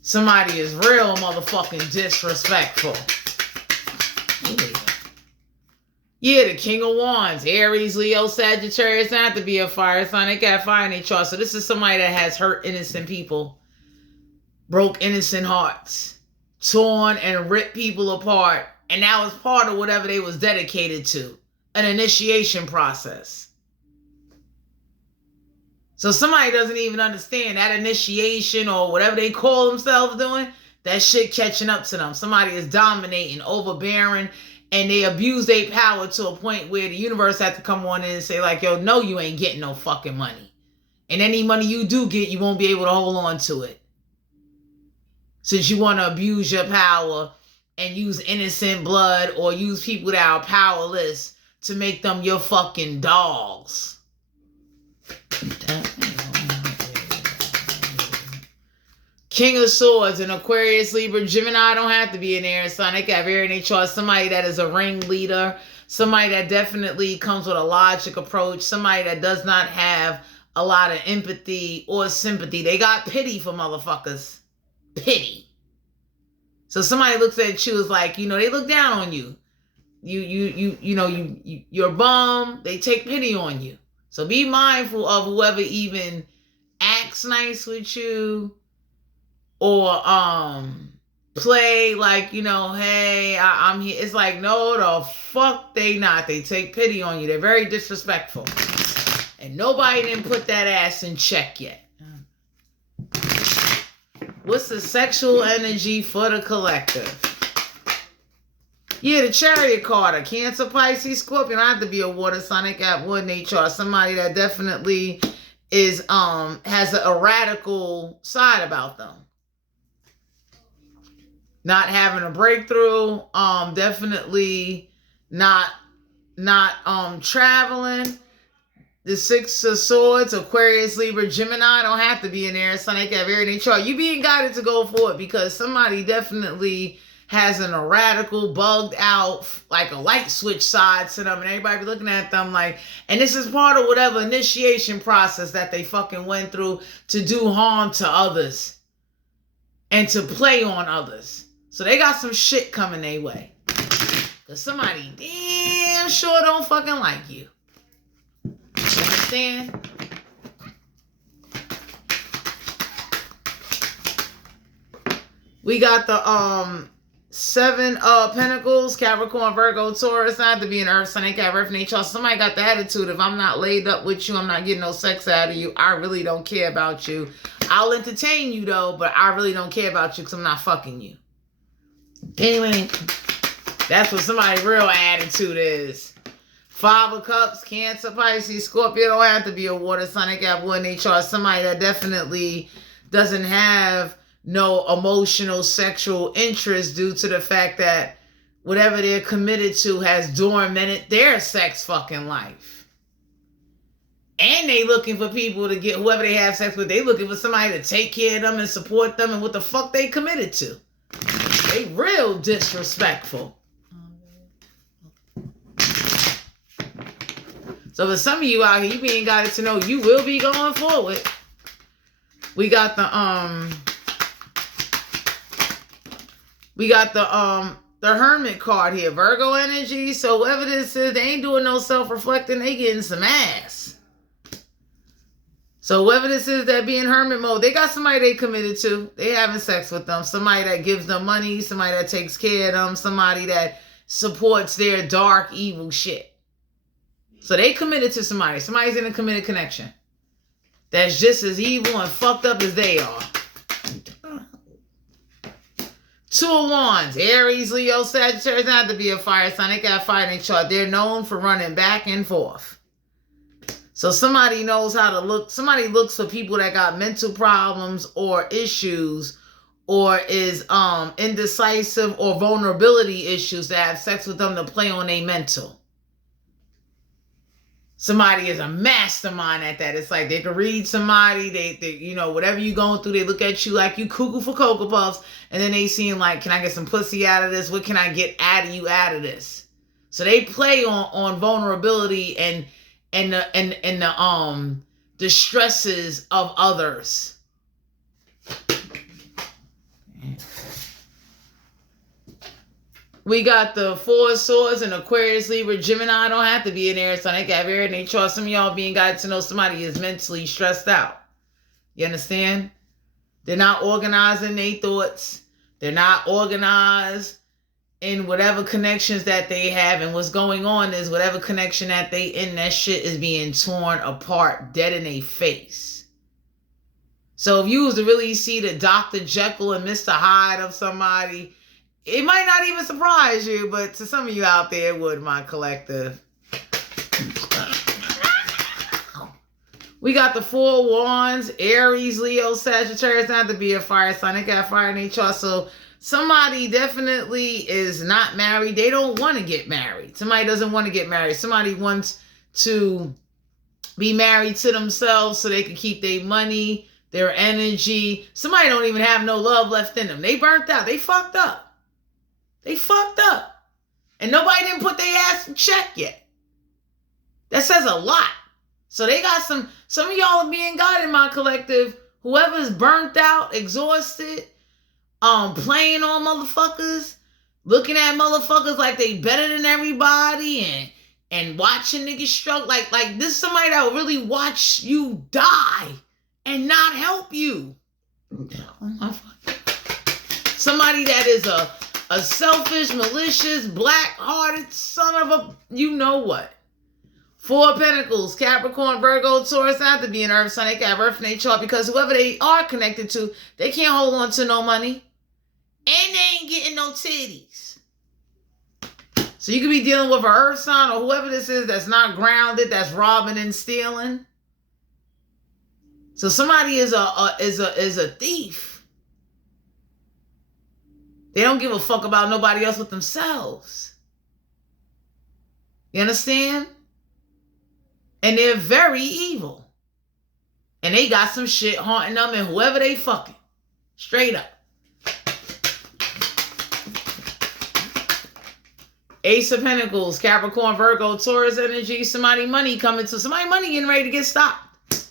Somebody is real motherfucking disrespectful. Yeah, the King of Wands, Aries, Leo, Sagittarius, not to be a fire sign. They got fire in their chart. So this is somebody that has hurt innocent people, broke innocent hearts, torn and ripped people apart. And that was part of whatever they was dedicated to, an initiation process. So somebody doesn't even understand that initiation or whatever they call themselves doing, that shit catching up to them. Somebody is dominating, overbearing, and they abuse their power to a point where the universe has to come on in and say like, yo, no, you ain't getting no fucking money. And any money you do get, you won't be able to hold on to it. since you want to abuse your power and use innocent blood or use people that are powerless to make them your fucking dogs. King of Swords, an Aquarius, Libra, Gemini don't have to be in there. Son, they got very in their chart. Somebody that is a ringleader, somebody that definitely comes with a logic approach, somebody that does not have a lot of empathy or sympathy. They got pity for motherfuckers. Pity. So somebody looks at you as like, you know, they look down on you. You're a bum. They take pity on you. So be mindful of whoever even acts nice with you or play like, you know, hey, I'm here. It's like, no, the fuck they not. They take pity on you. They're very disrespectful. And nobody didn't put that ass in check yet. What's the sexual energy for the collective? Yeah, the Chariot card, a Cancer, Pisces, Scorpion. I have to be a water sign. They got one nature. Somebody that definitely is has a radical side about them. Not having a breakthrough. Definitely not traveling. The Six of Swords, Aquarius, Libra, Gemini don't have to be in there. Sun, they got very in their chart. You being guided to go for it because somebody definitely has a radical, bugged out, like a light switch side to them, and everybody be looking at them like, and this is part of whatever initiation process that they fucking went through to do harm to others and to play on others. So they got some shit coming their way. Because somebody damn sure don't fucking like you. You understand? We got the Seven of Pentacles, Capricorn, Virgo, Taurus. Not to be an Earth sign, they got Earth nature. Somebody got the attitude, if I'm not laid up with you, I'm not getting no sex out of you. I really don't care about you. I'll entertain you though, but I really don't care about you because I'm not fucking you. Anyway, that's what somebody's real attitude is. Five of Cups, Cancer, Pisces, Scorpio. Don't have to be a water sign. They got one in their chart. Somebody that definitely doesn't have no emotional sexual interest due to the fact that whatever they're committed to has dormanted their sex fucking life. And they looking for people to get whoever they have sex with. They looking for somebody to take care of them and support them and what the fuck they committed to. They real disrespectful. So for some of you out here, you being guided to know you will be going forward. We got the Hermit card here, Virgo energy. So whoever this is, they ain't doing no self-reflecting. They getting some ass. So whoever this is that be in hermit mode, they got somebody they committed to. They having sex with them. Somebody that gives them money. Somebody that takes care of them. Somebody that supports their dark, evil shit. So they committed to somebody. Somebody's in a committed connection. That's just as evil and fucked up as they are. Two of Wands, Aries, Leo, Sagittarius. Not to be a fire sign. They got fire in their chart. They're known for running back and forth. So somebody knows how to look. Somebody looks for people that got mental problems or issues or is indecisive or vulnerability issues that have sex with them to play on their mental. Somebody is a mastermind at that. It's like they can read somebody, they you know, whatever you going through, they look at you like you cuckoo for Cocoa Puffs, and then they seem like, can I get some pussy out of this? What can I get out of you out of this? So they play on vulnerability and the stresses of others. We got the Four of Swords and Aquarius, Libra, Gemini. Don't have to be in there, so they got very in their chart. Some of y'all being guided to know somebody is mentally stressed out. You understand? They're not organizing their thoughts. They're not organized in whatever connections that they have. And what's going on is whatever connection that they in, that shit is being torn apart, dead in their face. So if you was to really see the Dr. Jekyll and Mr. Hyde of somebody, it might not even surprise you, but to some of you out there, it would, my collective. We got the 4 wands, Aries, Leo, Sagittarius. Not to be a fire sign. They got fire in their chart. So somebody definitely is not married. They don't want to get married. Somebody doesn't want to get married. Somebody wants to be married to themselves so they can keep their money, their energy. Somebody don't even have no love left in them. They burnt out. They fucked up. They fucked up. And nobody didn't put their ass in check yet. That says a lot. So they got some of y'all are being God in my collective. Whoever's burnt out, exhausted, playing on motherfuckers, looking at motherfuckers like they better than everybody and watching niggas struggle. Like this is somebody that will really watch you die and not help you. Somebody that is a selfish, malicious, black-hearted son of a you know what. 4 Pentacles, Capricorn, Virgo, Taurus, not to be an earth sign. They got earth in their chart because whoever they are connected to, they can't hold on to no money. And they ain't getting no titties. So you could be dealing with an earth sign or whoever this is that's not grounded, that's robbing and stealing. So somebody is a thief. They don't give a fuck about nobody else but themselves. You understand? And they're very evil. And they got some shit haunting them and whoever they fucking. Straight up. Ace of Pentacles, Capricorn, Virgo, Taurus energy. Somebody money coming to. Somebody money getting ready to get stopped.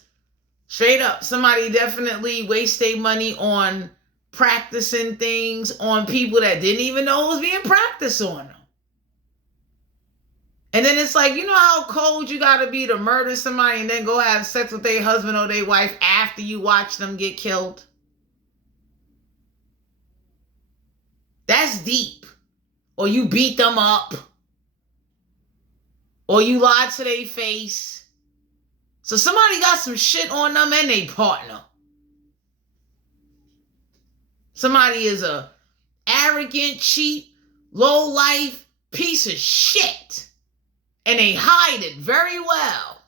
Straight up. Somebody definitely waste their money on practicing things on people that didn't even know it was being practiced on them. And then it's like, you know how cold you gotta be to murder somebody and then go have sex with their husband or their wife after you watch them get killed? That's deep. Or you beat them up. Or you lied to their face. So somebody got some shit on them and they partner. Somebody is a arrogant, cheap, low-life piece of shit. And they hide it very well.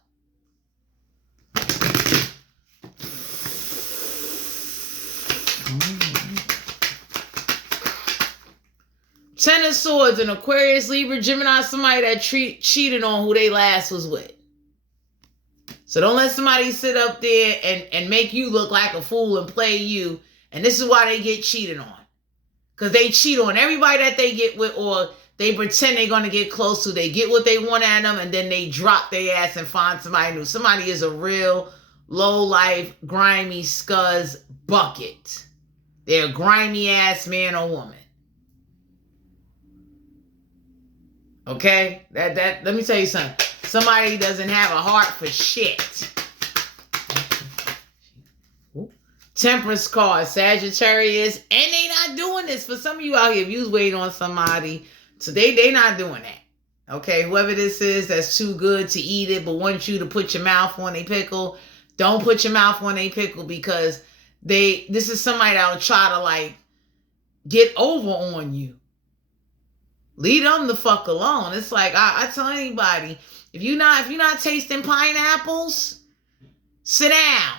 Ten of Swords, an Aquarius, Libra, Gemini, somebody that cheated on who they last was with. So don't let somebody sit up there and make you look like a fool and play you. And this is why they get cheated on. Because they cheat on everybody that they get with or they pretend they're going to get close to. They get what they want at them and then they drop their ass and find somebody new. Somebody is a real low-life, grimy scuzz bucket. They're a grimy ass man or woman. Okay? That let me tell you something. Somebody doesn't have a heart for shit. Temperance card, Sagittarius, and they not doing this. For some of you out here, if you was waiting on somebody, so they not doing that. Okay, whoever this is that's too good to eat it, but wants you to put your mouth on a pickle, don't put your mouth on a pickle because this is somebody that will try to like get over on you. Leave them the fuck alone. It's like I tell anybody, if you're not tasting pineapples, sit down.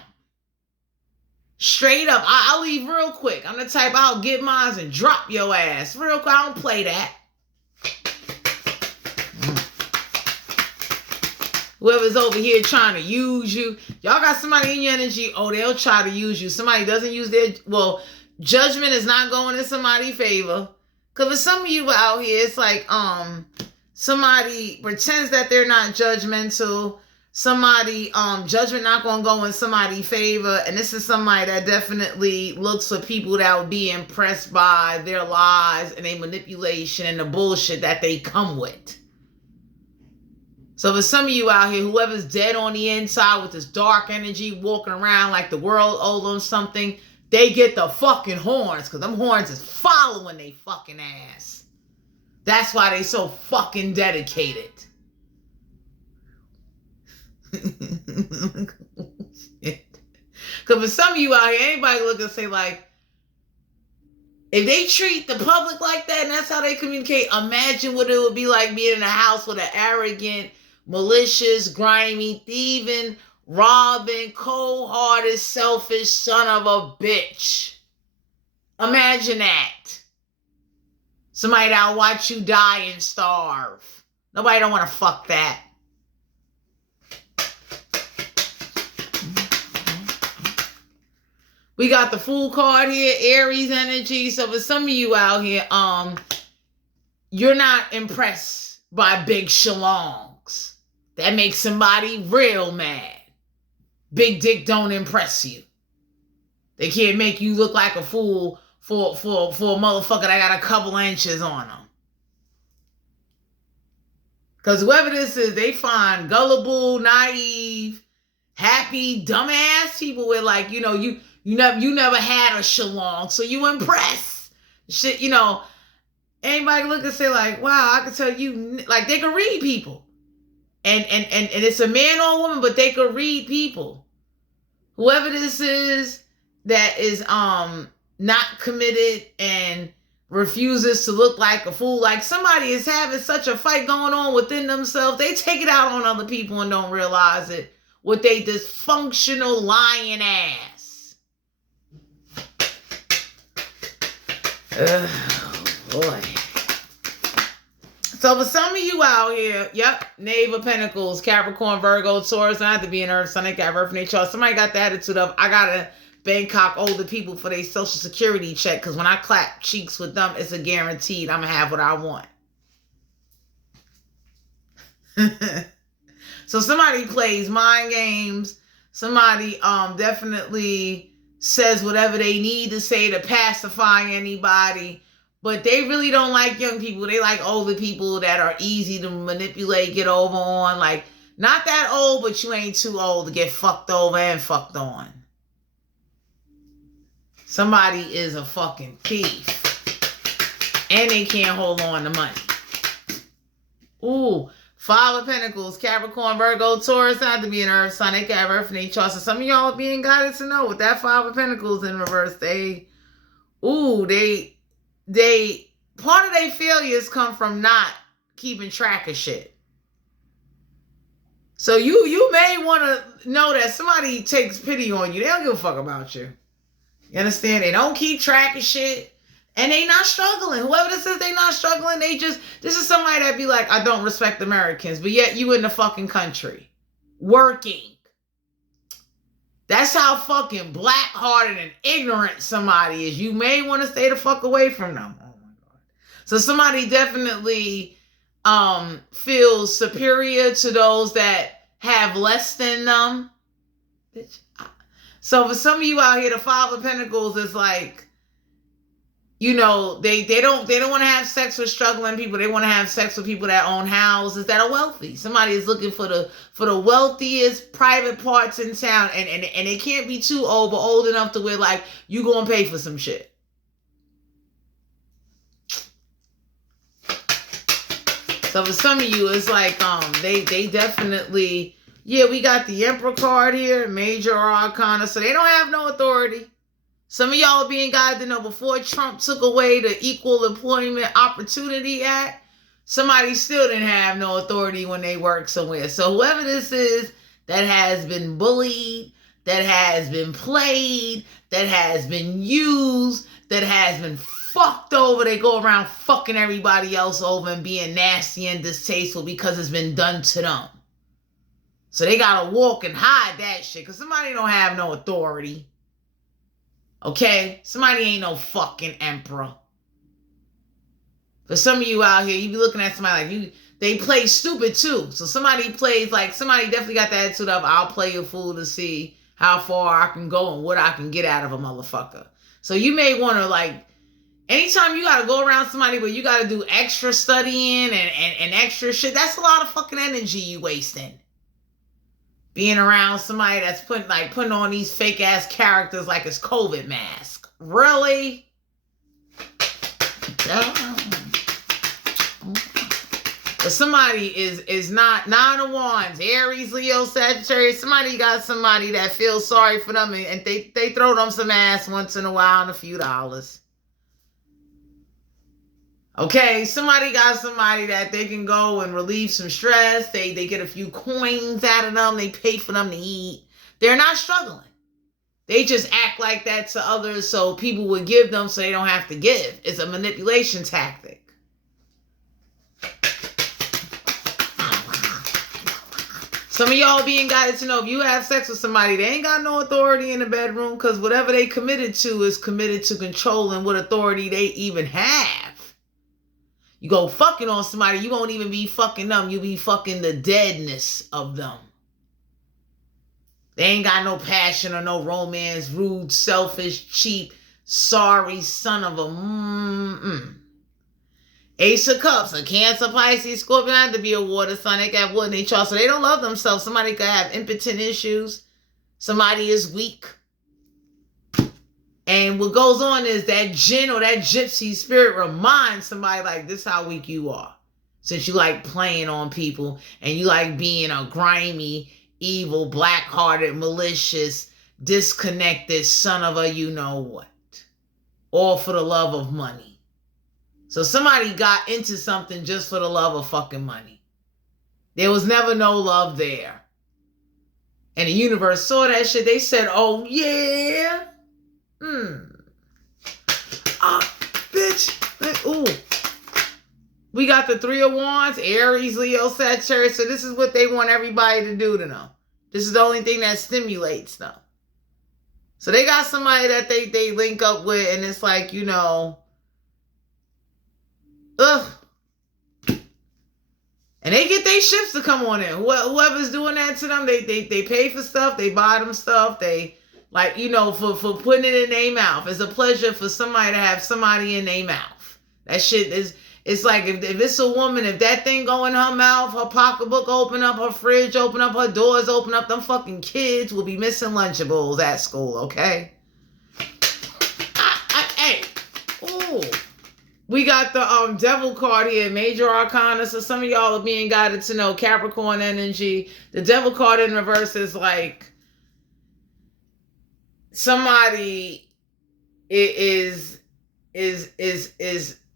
Straight up. I'll leave real quick. I'm the type I'll get mine and drop your ass. Real quick. I don't play that. Whoever's over here trying to use you. Y'all got somebody in your energy. Oh, they'll try to use you. Somebody doesn't use their... Well, judgment is not going in somebody's favor. Because for some of you out here, it's like somebody pretends that they're not judgmental. Somebody, judgment not going to go in somebody's favor. And this is somebody that definitely looks for people that will be impressed by their lies and their manipulation and the bullshit that they come with. So for some of you out here, whoever's dead on the inside with this dark energy walking around like the world owes them something, they get the fucking horns because them horns is following they fucking ass. That's why they so fucking dedicated. Because for some of you out here, anybody look and say like, if they treat the public like that and that's how they communicate, imagine what it would be like being in a house with an arrogant, malicious, grimy, thieving, robbing, cold-hearted, selfish son of a bitch. Imagine that. Somebody that'll watch you die and starve. Nobody don't want to fuck that. We got the Fool card here, Aries energy. So for some of you out here, you're not impressed by big shalongs. That makes somebody real mad. Big dick don't impress you. They can't make you look like a fool for a motherfucker that got a couple inches on them. Because whoever this is, they find gullible, naive, happy, dumbass people with like, you know, you never had a shalong, so you impress. Shit, you know, anybody look and say like, wow, I can tell you, like they can read people. And it's a man or a woman, but they can read people. Whoever this is that is not committed and refuses to look like a fool, like somebody is having such a fight going on within themselves, they take it out on other people and don't realize it with they dysfunctional lying ass. Oh boy. So for some of you out here, yep, Knave of Pentacles, Capricorn, Virgo, Taurus, not to be an Earth, Sun, got Earth in their chart. Somebody got the attitude of, I gotta Bangkok older people for their social security check, because when I clap cheeks with them, it's a guaranteed I'm gonna have what I want. So somebody plays mind games. Somebody definitely says whatever they need to say to pacify anybody. But they really don't like young people. They like older people that are easy to manipulate, get over on. Like, not that old, but you ain't too old to get fucked over and fucked on. Somebody is a fucking thief. And they can't hold on to money. Ooh, Five of Pentacles, Capricorn, Virgo, Taurus, not to be an Earth, Sun, they got Earth in their chart. So some of y'all are being guided to know with that Five of Pentacles in reverse, they part of their failures come from not keeping track of shit. So you may want to know that somebody takes pity on you. They don't give a fuck about you. You understand? They don't keep track of shit. And they not struggling. Whoever this is, they not struggling. This is somebody that be like, I don't respect Americans, but yet you in the fucking country. Working. That's how fucking black-hearted and ignorant somebody is. You may want to stay the fuck away from them. Oh my God. So somebody definitely feels superior to those that have less than them. So for some of you out here, the Five of Pentacles is like, you know, they don't want to have sex with struggling people. They want to have sex with people that own houses, that are wealthy. Somebody is looking for the wealthiest private parts in town, and they can't be too old, but old enough to where like you gonna pay for some shit. So for some of you, it's like they definitely, yeah, we got the Emperor card here, Major Arcana, so they don't have no authority. Some of y'all are being guided to know before Trump took away the Equal Employment Opportunity Act, somebody still didn't have no authority when they work somewhere. So whoever this is that has been bullied, that has been played, that has been used, that has been fucked over, they go around fucking everybody else over and being nasty and distasteful because it's been done to them. So they gotta walk and hide that shit because somebody don't have no authority. Okay? Somebody ain't no fucking emperor. For some of you out here, you be looking at somebody like you, they play stupid too. So somebody plays like, somebody definitely got the attitude of, I'll play a fool to see how far I can go and what I can get out of a motherfucker. So you may want to like, anytime you got to go around somebody where you got to do extra studying and extra shit, that's a lot of fucking energy you wasting. Being around somebody that's putting on these fake ass characters like it's COVID mask. Really? But somebody is not Nine of Wands, Aries, Leo, Sagittarius. Somebody got somebody that feels sorry for them and they throw them some ass once in a while and a few dollars. Okay, somebody got somebody that they can go and relieve some stress. They get a few coins out of them. They pay for them to eat. They're not struggling. They just act like that to others so people would give them so they don't have to give. It's a manipulation tactic. Some of y'all being guided to know if you have sex with somebody, they ain't got no authority in the bedroom because whatever they committed to is committed to controlling what authority they even have. You go fucking on somebody, you won't even be fucking them. You be fucking the deadness of them. They ain't got no passion or no romance, rude, selfish, cheap, sorry son of a Ace of Cups, a Cancer, Pisces, Scorpion have to be a water sign. They got wood in their chart, so they don't love themselves. Somebody could have impotent issues. Somebody is weak. And what goes on is that djinn or that gypsy spirit reminds somebody like, this is how weak you are. Since you like playing on people and you like being a grimy, evil, black-hearted, malicious, disconnected son of a you-know-what. All for the love of money. So somebody got into something just for the love of fucking money. There was never no love there. And the universe saw that shit. They said, oh, yeah. Bitch. Ooh. We got the Three of Wands, Aries, Leo, Sagittarius. So this is what they want everybody to do to them. This is the only thing that stimulates them. So they got somebody that they link up with, and it's like, you know, ugh. And they get their ships to come on in. Whoever's doing that to them, they pay for stuff, they buy them stuff, they, like, you know, for putting it in their mouth. It's a pleasure for somebody to have somebody in their mouth. That shit is, it's like if it's a woman, if that thing go in her mouth, her pocketbook open up, her fridge open up, her doors open up, them fucking kids will be missing Lunchables at school, okay? Hey, ooh. We got the Devil card here, Major Arcana. So some of y'all are being guided to know Capricorn energy. The Devil card in reverse is like somebody is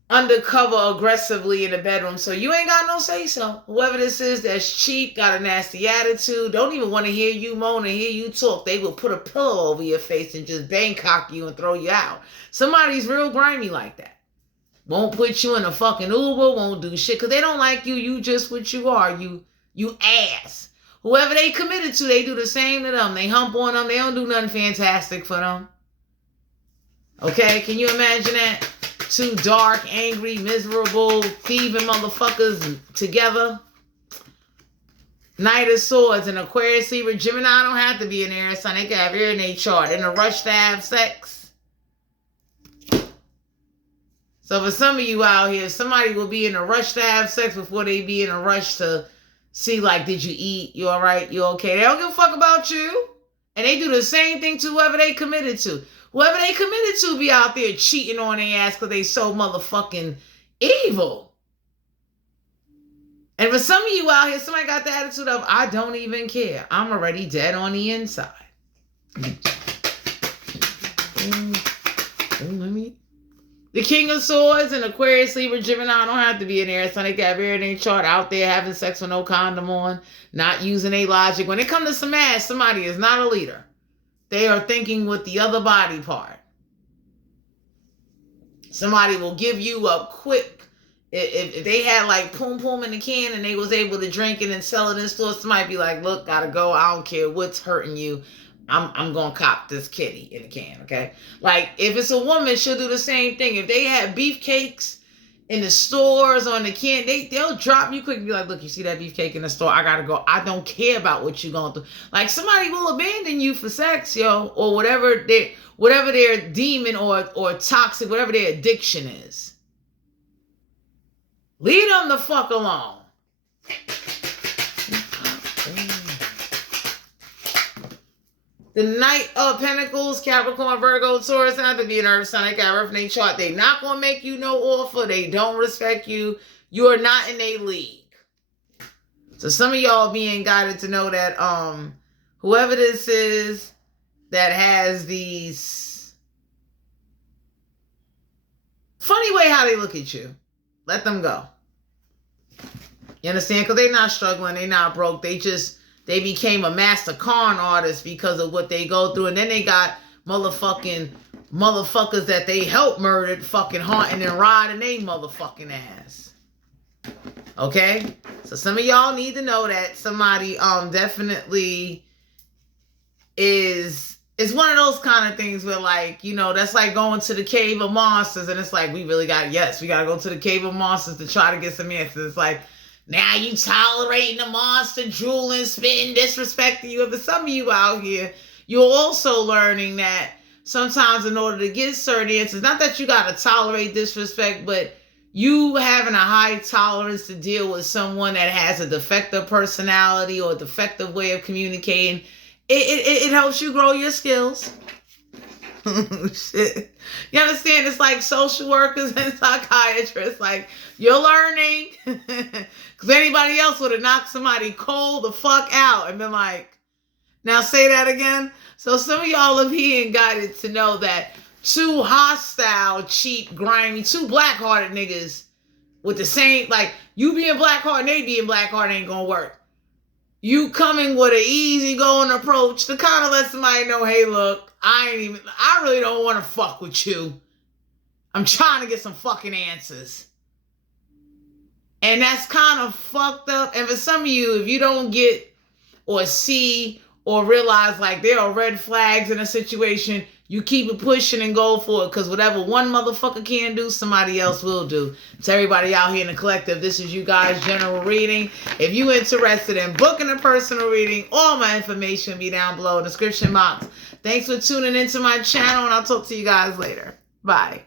undercover aggressively in the bedroom. So you ain't got no say so. Whoever this is that's cheap, got a nasty attitude, don't even want to hear you moan and hear you talk. They will put a pillow over your face and just Bangkok you and throw you out. Somebody's real grimy like that. Won't put you in a fucking Uber, won't do shit, because they don't like you. You just what you are. You ass. Whoever they committed to, they do the same to them. They hump on them. They don't do nothing fantastic for them. Okay? Can you imagine that? Two dark, angry, miserable, thieving motherfuckers together. Knight of Swords and Aquarius, Libra, Gemini don't have to be an air sign. They can have air in their chart. In a rush to have sex. So for some of you out here, somebody will be in a rush to have sex before they be in a rush to see, like, did you eat? You all right? You okay? They don't give a fuck about you. And they do the same thing to whoever they committed to. Whoever they committed to be out there cheating on their ass because they so motherfucking evil. And for some of you out here, somebody got the attitude of, I don't even care. I'm already dead on the inside. The King of Swords and Aquarius, Libra, Gemini don't have to be an air sign. They got air in their chart, out there having sex with no condom on, not using a logic. When it comes to some ass, somebody is not a leader. They are thinking with the other body part. Somebody will give you up quick. If they had like poom poom in the can and they was able to drink it and sell it in stores, somebody be like, look, gotta go. I don't care what's hurting you. I'm going to cop this kitty in a can, okay? Like, if it's a woman, she'll do the same thing. If they have beefcakes in the stores or in the can, they'll drop you quick and be like, look, you see that beefcake in the store? I got to go. I don't care about what you're going through. Like, somebody will abandon you for sex, yo, or whatever their demon or toxic, whatever their addiction is. Leave them the fuck alone. The Knight of Pentacles, Capricorn, Virgo, Taurus, not to be an earth sign. They got earth in their chart. They not going to make you no offer. They don't respect you. You are not in a league. So some of y'all being guided to know that whoever this is that has these funny way how they look at you. Let them go. You understand? Because they're not struggling. They're not broke. They became a master con artist because of what they go through. And then they got motherfuckers that they helped murdered fucking haunting and riding they motherfucking ass. Okay? So some of y'all need to know that somebody definitely is one of those kind of things where, like, you know, that's like going to the cave of monsters, and it's like, we got to go to the cave of monsters to try to get some answers. It's like, now you tolerating the monster, drooling, spitting, disrespecting you. But some of you out here, you're also learning that sometimes in order to get certain answers, not that you got to tolerate disrespect, but you having a high tolerance to deal with someone that has a defective personality or a defective way of communicating, it helps you grow your skills. Shit. You understand? It's like social workers and psychiatrists. Like, you're learning. Because anybody else would have knocked somebody cold the fuck out and been like, now say that again. So some of y'all have here and got it to know that two hostile, cheap, grimy, two black-hearted niggas with the same, like, you being black-hearted and they being black-hearted ain't gonna work. You coming with an easygoing approach to kind of let somebody know, hey, look, I really don't want to fuck with you. I'm trying to get some fucking answers. And that's kind of fucked up. And for some of you, if you don't get or see or realize, like, there are red flags in a situation, you keep it pushing and go for it, because whatever one motherfucker can do, somebody else will do. To everybody out here in the collective, this is you guys' general reading. If you interested in booking a personal reading, all my information will be down below in the description box. Thanks for tuning into my channel, and I'll talk to you guys later. Bye.